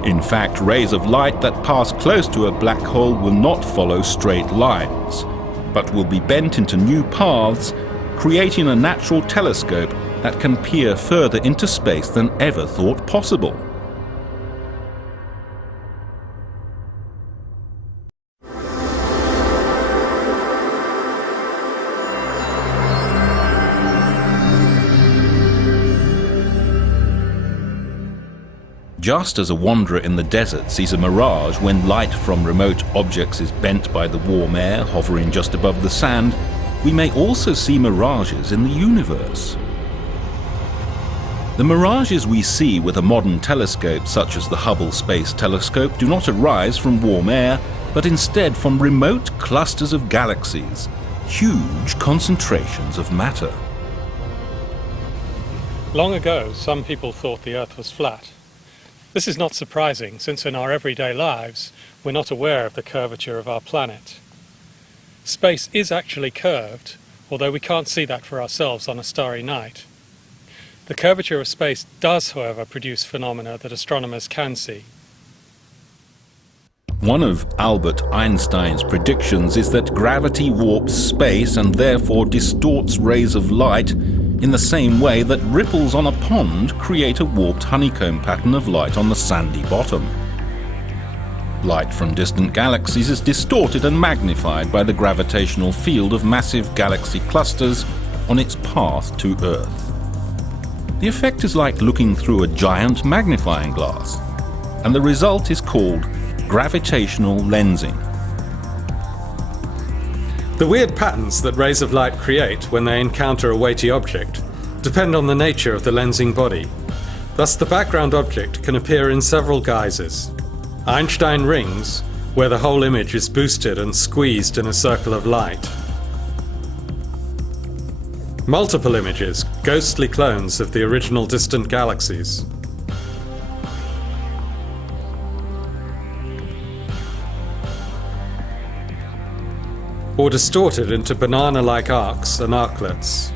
In fact, rays of light that pass close to a black hole will not follow straight lines, but will be bent into new paths, creating a natural telescope that can peer further into space than ever thought possible. Just as a wanderer in the desert sees a mirage when light from remote objects is bent by the warm air hovering just above the sand, we may also see mirages in the universe. The mirages we see with a modern telescope such as the Hubble Space Telescope do not arise from warm air, but instead from remote clusters of galaxies, huge concentrations of matter. Long ago, some people thought the Earth was flat. This is not surprising, since in our everyday lives we're not aware of the curvature of our planet. Space is actually curved, although we can't see that for ourselves on a starry night. The curvature of space does, however, produce phenomena that astronomers can see. One of Albert Einstein's predictions is that gravity warps space and therefore distorts rays of light in the same way that ripples on a pond create a warped honeycomb pattern of light on the sandy bottom. Light from distant galaxies is distorted and magnified by the gravitational field of massive galaxy clusters on its path to Earth. The effect is like looking through a giant magnifying glass, and the result is called gravitational lensing. The weird patterns that rays of light create when they encounter a weighty object depend on the nature of the lensing body. Thus, the background object can appear in several guises. Einstein rings, where the whole image is boosted and squeezed in a circle of light. Multiple images, ghostly clones of the original distant galaxies. Or distorted into banana-like arcs and arclets.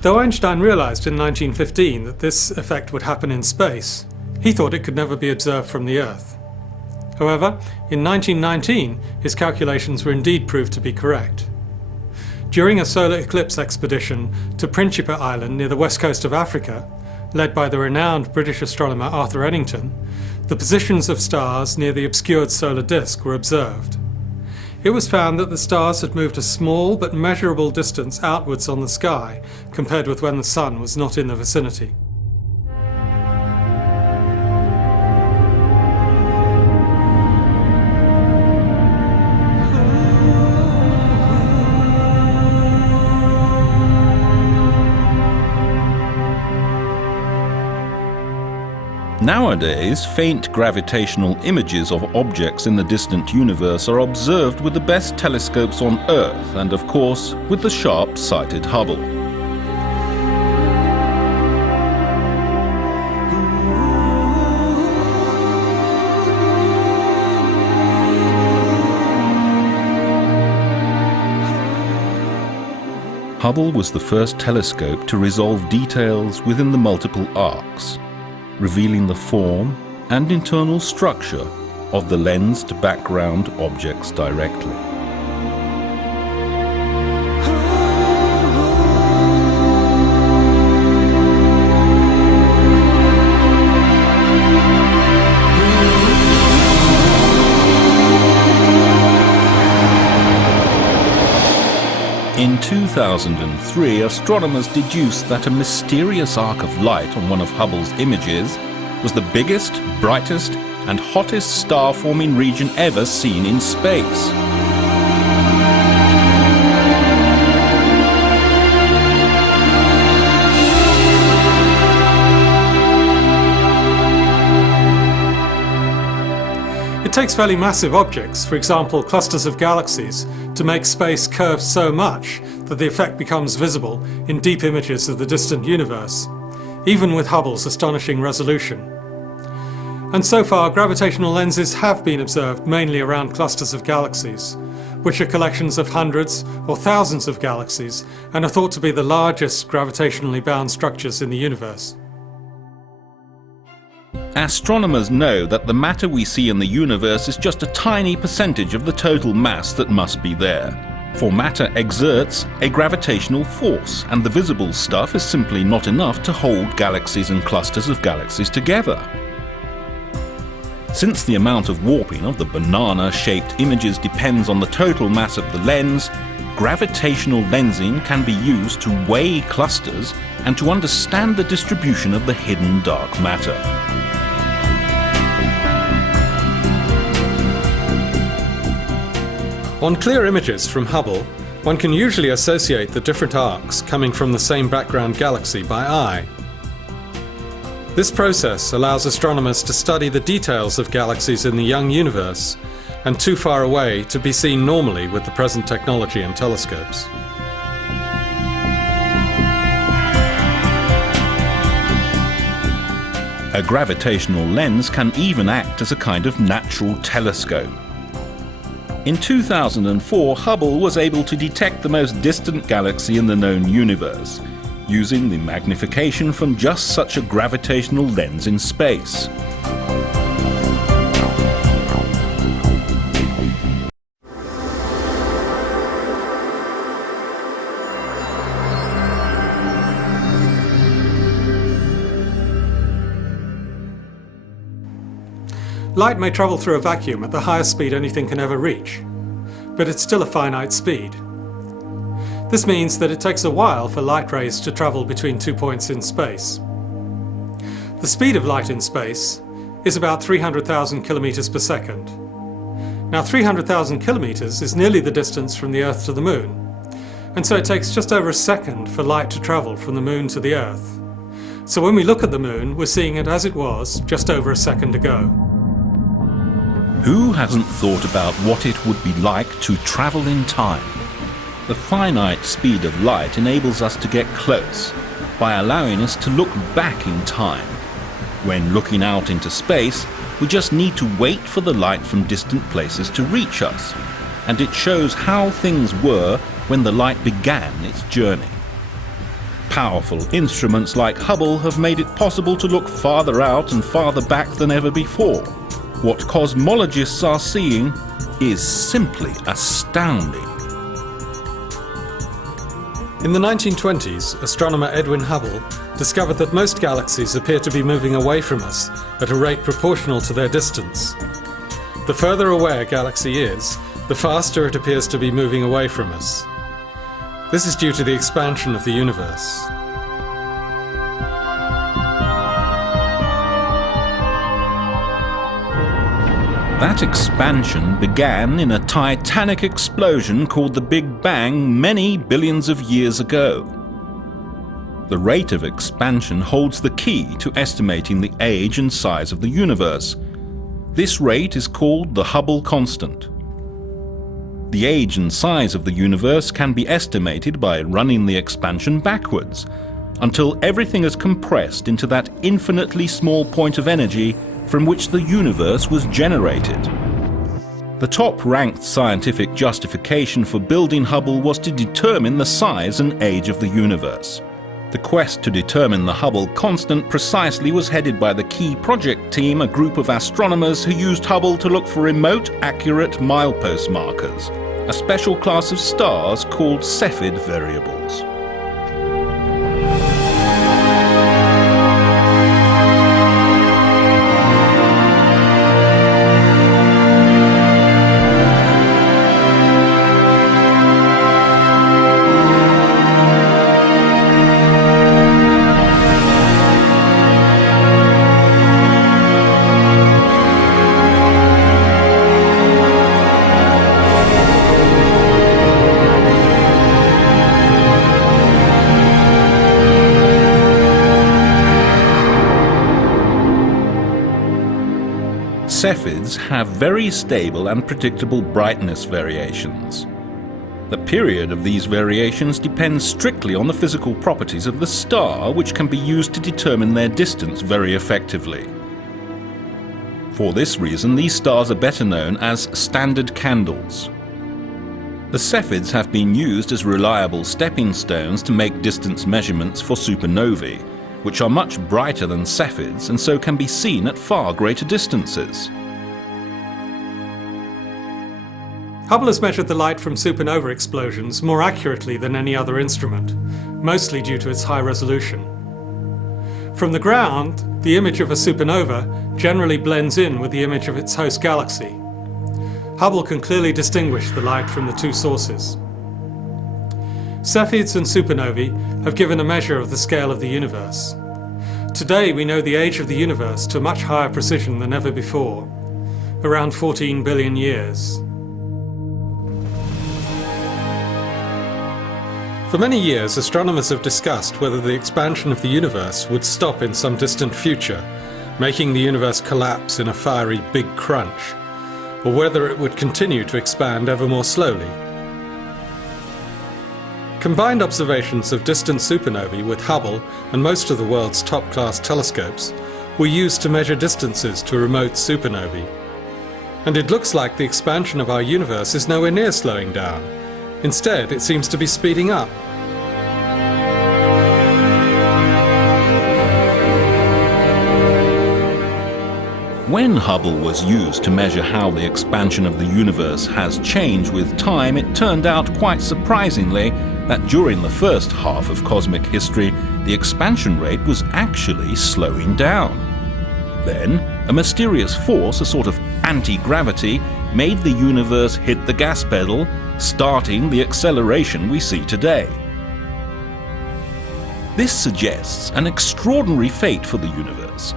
Though Einstein realized in 1915 that this effect would happen in space, he thought it could never be observed from the Earth. However, in 1919, his calculations were indeed proved to be correct. During a solar eclipse expedition to Principe Island near the west coast of Africa, led by the renowned British astronomer Arthur Eddington, the positions of stars near the obscured solar disk were observed. It was found that the stars had moved a small but measurable distance outwards on the sky compared with when the Sun was not in the vicinity. Nowadays, faint gravitational images of objects in the distant universe are observed with the best telescopes on Earth and, of course, with the sharp-sighted Hubble. Hubble was the first telescope to resolve details within the multiple arcs, revealing the form and internal structure of the lensed background objects directly. In 2003, astronomers deduced that a mysterious arc of light on one of Hubble's images was the biggest, brightest, and hottest star-forming region ever seen in space. It takes fairly massive objects, for example clusters of galaxies, to make space curve so much that the effect becomes visible in deep images of the distant universe, even with Hubble's astonishing resolution. And so far, gravitational lenses have been observed mainly around clusters of galaxies, which are collections of hundreds or thousands of galaxies and are thought to be the largest gravitationally bound structures in the universe. Astronomers know that the matter we see in the universe is just a tiny percentage of the total mass that must be there. For matter exerts a gravitational force, and the visible stuff is simply not enough to hold galaxies and clusters of galaxies together. Since the amount of warping of the banana-shaped images depends on the total mass of the lens, gravitational lensing can be used to weigh clusters and to understand the distribution of the hidden dark matter. On clear images from Hubble, one can usually associate the different arcs coming from the same background galaxy by eye. This process allows astronomers to study the details of galaxies in the young universe and too far away to be seen normally with the present technology and telescopes. A gravitational lens can even act as a kind of natural telescope. In 2004, Hubble was able to detect the most distant galaxy in the known universe, using the magnification from just such a gravitational lens in space. Light may travel through a vacuum at the highest speed anything can ever reach, but it's still a finite speed. This means that it takes a while for light rays to travel between 2 points in space. The speed of light in space is about 300,000 kilometers per second. Now 300,000 kilometers is nearly the distance from the Earth to the Moon, and so it takes just over a second for light to travel from the Moon to the Earth. So when we look at the Moon, we're seeing it as it was just over a second ago. Who hasn't thought about what it would be like to travel in time? The finite speed of light enables us to get close by allowing us to look back in time. When looking out into space, we just need to wait for the light from distant places to reach us, and it shows how things were when the light began its journey. Powerful instruments like Hubble have made it possible to look farther out and farther back than ever before. What cosmologists are seeing is simply astounding. In the 1920s, astronomer Edwin Hubble discovered that most galaxies appear to be moving away from us at a rate proportional to their distance. The further away a galaxy is, the faster it appears to be moving away from us. This is due to the expansion of the universe. That expansion began in a titanic explosion called the Big Bang many billions of years ago. The rate of expansion holds the key to estimating the age and size of the universe. This rate is called the Hubble constant. The age and size of the universe can be estimated by running the expansion backwards, until everything is compressed into that infinitely small point of energy from which the universe was generated. The top-ranked scientific justification for building Hubble was to determine the size and age of the universe. The quest to determine the Hubble constant precisely was headed by the key project team, a group of astronomers who used Hubble to look for remote, accurate milepost markers, a special class of stars called Cepheid variables. Cepheids have very stable and predictable brightness variations. The period of these variations depends strictly on the physical properties of the star, which can be used to determine their distance very effectively. For this reason, these stars are better known as standard candles. The Cepheids have been used as reliable stepping stones to make distance measurements for supernovae, which are much brighter than Cepheids and so can be seen at far greater distances. Hubble has measured the light from supernova explosions more accurately than any other instrument, mostly due to its high resolution. From the ground, the image of a supernova generally blends in with the image of its host galaxy. Hubble can clearly distinguish the light from the two sources. Cepheids and supernovae have given a measure of the scale of the universe. Today we know the age of the universe to a much higher precision than ever before, around 14 billion years. For many years, astronomers have discussed whether the expansion of the universe would stop in some distant future, making the universe collapse in a fiery big crunch, or whether it would continue to expand ever more slowly. Combined observations of distant supernovae with Hubble and most of the world's top-class telescopes were used to measure distances to remote supernovae. And it looks like the expansion of our universe is nowhere near slowing down. Instead, it seems to be speeding up. When Hubble was used to measure how the expansion of the universe has changed with time, it turned out quite surprisingly that during the first half of cosmic history, the expansion rate was actually slowing down. Then, a mysterious force, a sort of anti-gravity, made the universe hit the gas pedal, starting the acceleration we see today. This suggests an extraordinary fate for the universe,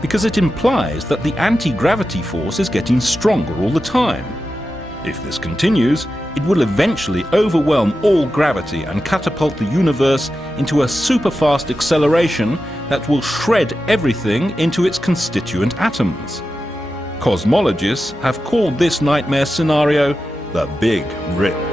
because it implies that the anti-gravity force is getting stronger all the time. If this continues, it will eventually overwhelm all gravity and catapult the universe into a super-fast acceleration that will shred everything into its constituent atoms. Cosmologists have called this nightmare scenario the Big Rip.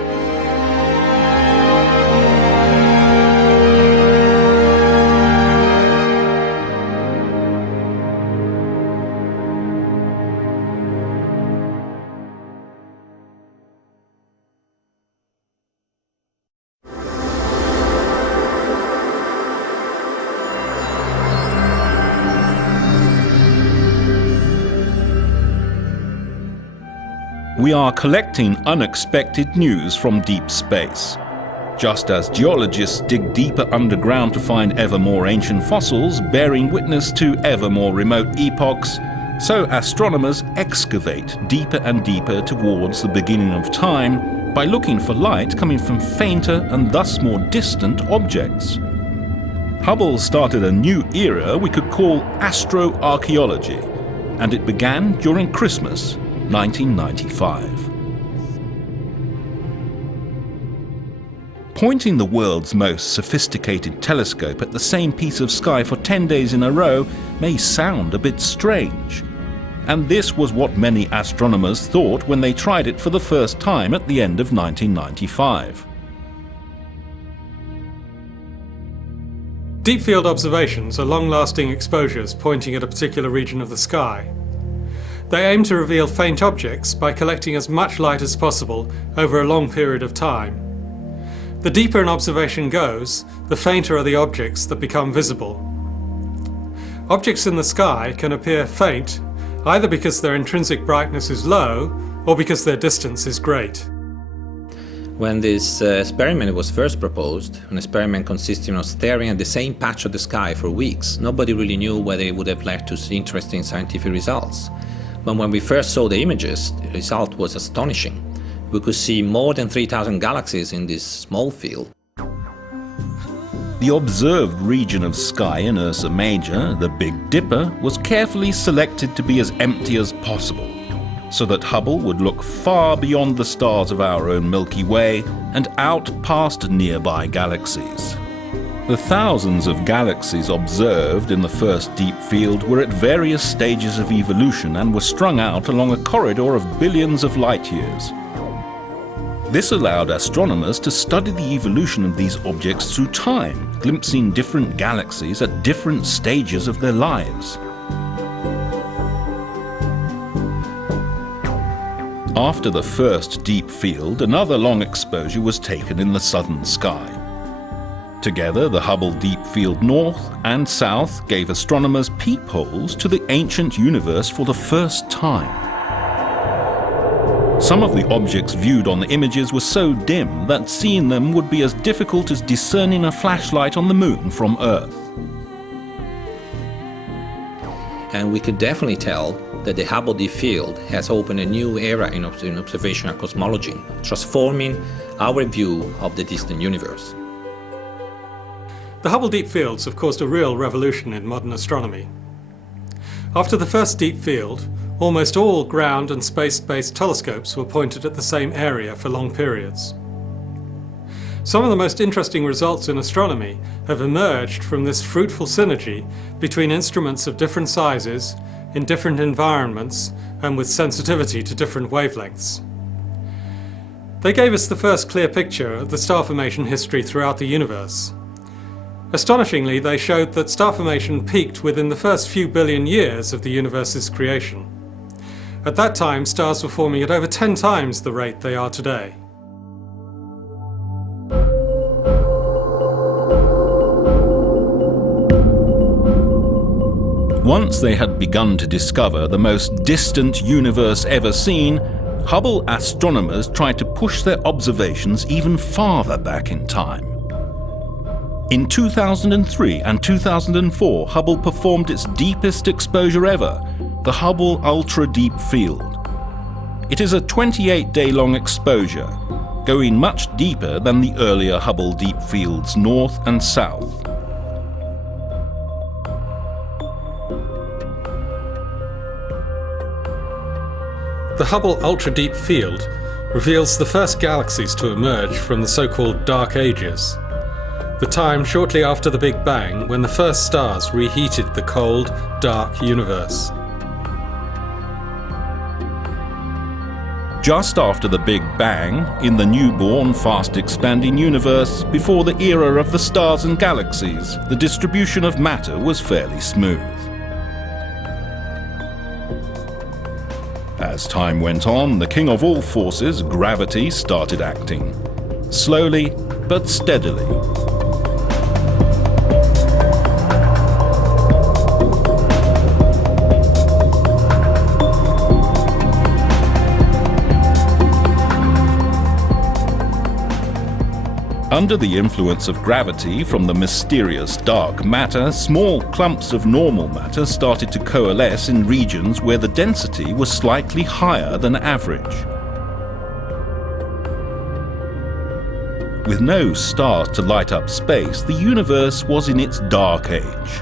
We are collecting unexpected news from deep space. Just as geologists dig deeper underground to find ever more ancient fossils bearing witness to ever more remote epochs, so astronomers excavate deeper and deeper towards the beginning of time by looking for light coming from fainter and thus more distant objects. Hubble started a new era we could call astroarchaeology, and it began during Christmas 1995. Pointing the world's most sophisticated telescope at the same piece of sky for 10 days in a row may sound a bit strange. And this was what many astronomers thought when they tried it for the first time at the end of 1995. Deep field observations are long-lasting exposures pointing at a particular region of the sky. They aim to reveal faint objects by collecting as much light as possible over a long period of time. The deeper an observation goes, the fainter are the objects that become visible. Objects in the sky can appear faint either because their intrinsic brightness is low or because their distance is great. When this experiment was first proposed, an experiment consisting of staring at the same patch of the sky for weeks, nobody really knew whether it would have led to interesting scientific results. But when we first saw the images, the result was astonishing. We could see more than 3,000 galaxies in this small field. The observed region of sky in Ursa Major, the Big Dipper, was carefully selected to be as empty as possible, so that Hubble would look far beyond the stars of our own Milky Way and out past nearby galaxies. The thousands of galaxies observed in the first deep field were at various stages of evolution and were strung out along a corridor of billions of light years. This allowed astronomers to study the evolution of these objects through time, glimpsing different galaxies at different stages of their lives. After the first deep field, another long exposure was taken in the southern sky. Together, the Hubble Deep Field North and South gave astronomers peepholes to the ancient universe for the first time. Some of the objects viewed on the images were so dim that seeing them would be as difficult as discerning a flashlight on the moon from Earth. And we could definitely tell that the Hubble Deep Field has opened a new era in observational cosmology, transforming our view of the distant universe. The Hubble Deep Fields have caused a real revolution in modern astronomy. After the first deep field, almost all ground and space-based telescopes were pointed at the same area for long periods. Some of the most interesting results in astronomy have emerged from this fruitful synergy between instruments of different sizes, in different environments, and with sensitivity to different wavelengths. They gave us the first clear picture of the star formation history throughout the universe. Astonishingly, they showed that star formation peaked within the first few billion years of the universe's creation. At that time, stars were forming at over 10 times the rate they are today. Once they had begun to discover the most distant universe ever seen, Hubble astronomers tried to push their observations even farther back in time. In 2003 and 2004, Hubble performed its deepest exposure ever, the Hubble Ultra Deep Field. It is a 28-day-long exposure, going much deeper than the earlier Hubble Deep Fields North and South. The Hubble Ultra Deep Field reveals the first galaxies to emerge from the so-called Dark Ages, the time shortly after the Big Bang when the first stars reheated the cold, dark universe. Just after the Big Bang, in the newborn, fast-expanding universe, before the era of the stars and galaxies, the distribution of matter was fairly smooth. As time went on, the king of all forces, gravity, started acting. Slowly, but steadily. Under the influence of gravity from the mysterious dark matter, small clumps of normal matter started to coalesce in regions where the density was slightly higher than average. With no stars to light up space, the universe was in its dark age.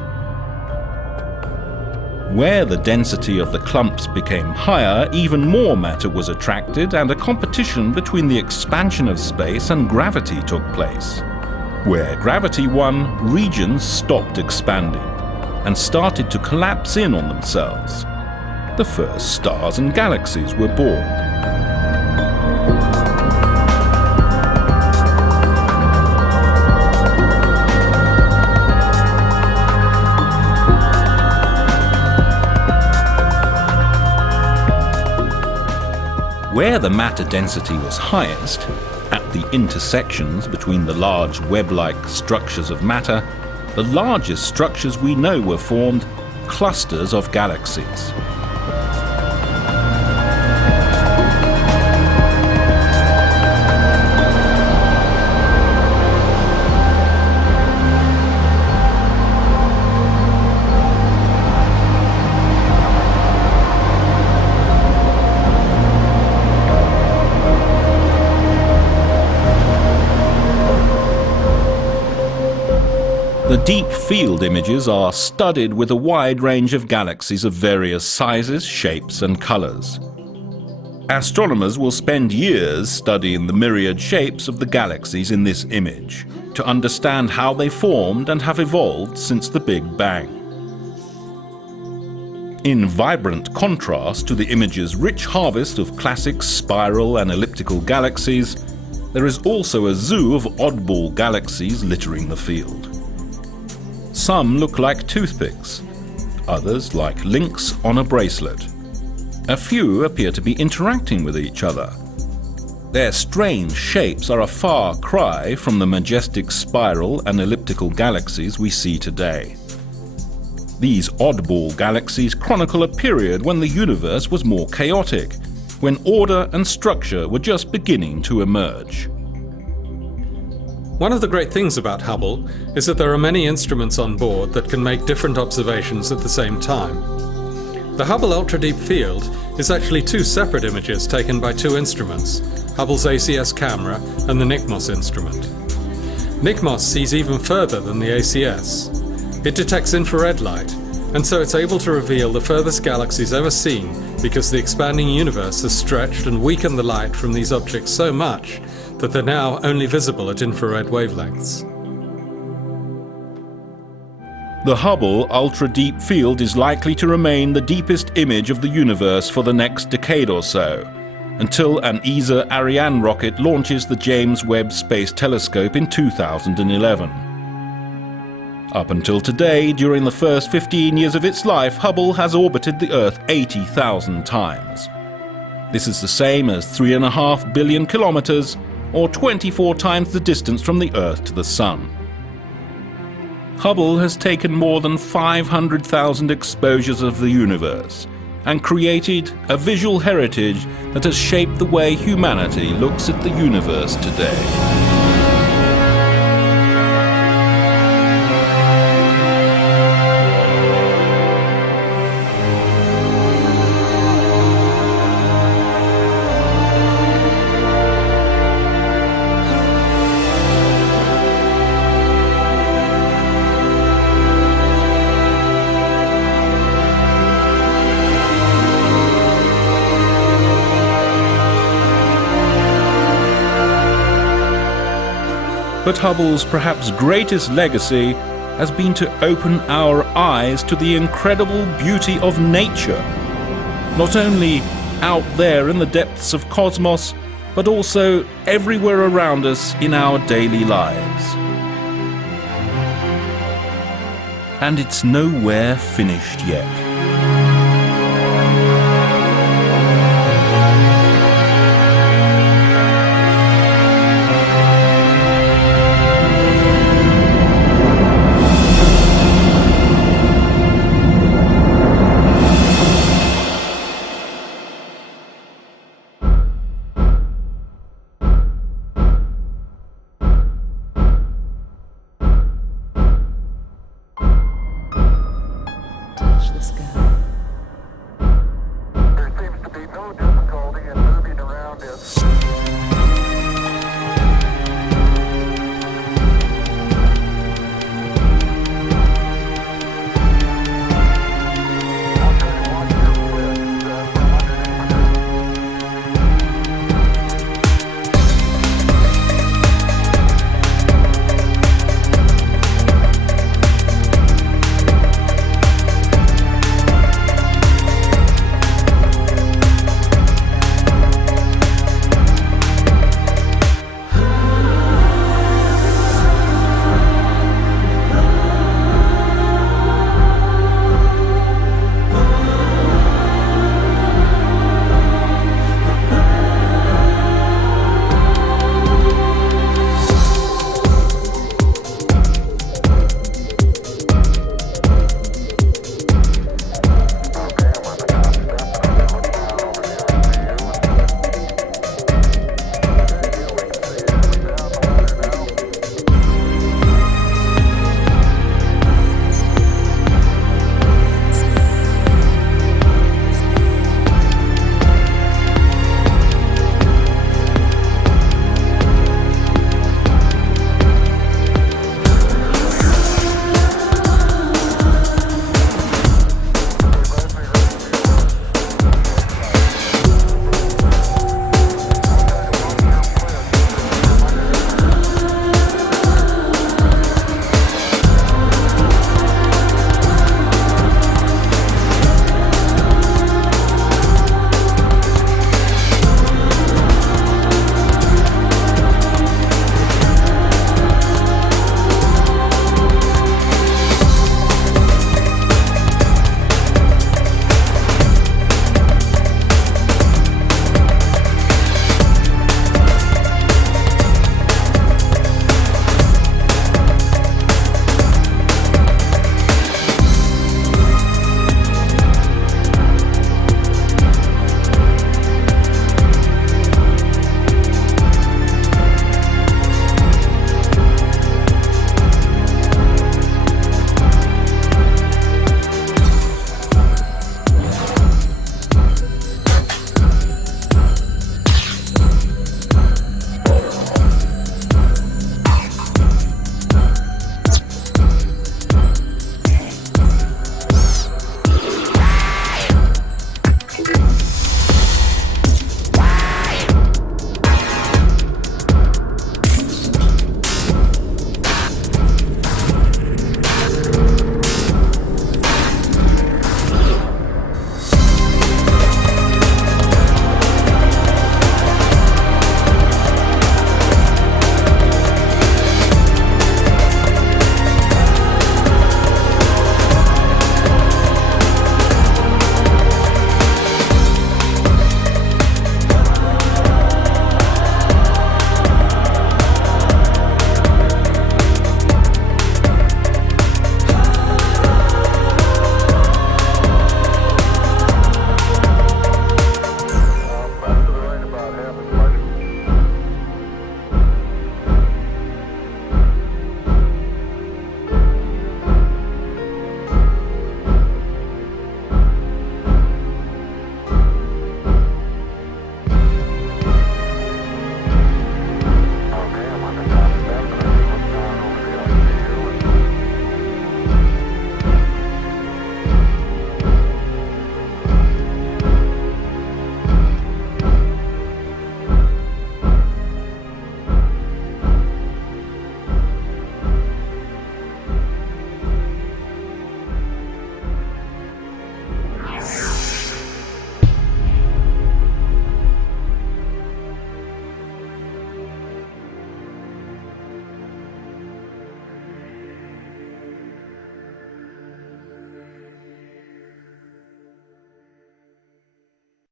Where the density of the clumps became higher, even more matter was attracted, and a competition between the expansion of space and gravity took place. Where gravity won, regions stopped expanding and started to collapse in on themselves. The first stars and galaxies were born. Where the matter density was highest, at the intersections between the large web-like structures of matter, the largest structures we know were formed clusters of galaxies. The deep field images are studded with a wide range of galaxies of various sizes, shapes and colours. Astronomers will spend years studying the myriad shapes of the galaxies in this image to understand how they formed and have evolved since the Big Bang. In vibrant contrast to the image's rich harvest of classic spiral and elliptical galaxies, there is also a zoo of oddball galaxies littering the field. Some look like toothpicks, others like links on a bracelet. A few appear to be interacting with each other. Their strange shapes are a far cry from the majestic spiral and elliptical galaxies we see today. These oddball galaxies chronicle a period when the universe was more chaotic, when order and structure were just beginning to emerge. One of the great things about Hubble is that there are many instruments on board that can make different observations at the same time. The Hubble Ultra Deep Field is actually two separate images taken by two instruments, Hubble's ACS camera and the NICMOS instrument. NICMOS sees even further than the ACS. It detects infrared light, and so it's able to reveal the furthest galaxies ever seen because the expanding universe has stretched and weakened the light from these objects so much that they're now only visible at infrared wavelengths. The Hubble Ultra Deep Field is likely to remain the deepest image of the universe for the next decade or so, until an ESA Ariane rocket launches the James Webb Space Telescope in 2011. Up until today, during the first 15 years of its life, Hubble has orbited the Earth 80,000 times. This is the same as 3.5 billion kilometers, or 24 times the distance from the Earth to the Sun. Hubble has taken more than 500,000 exposures of the universe and created a visual heritage that has shaped the way humanity looks at the universe today. But Hubble's perhaps greatest legacy has been to open our eyes to the incredible beauty of nature, not only out there in the depths of cosmos, but also everywhere around us in our daily lives. And it's nowhere finished yet.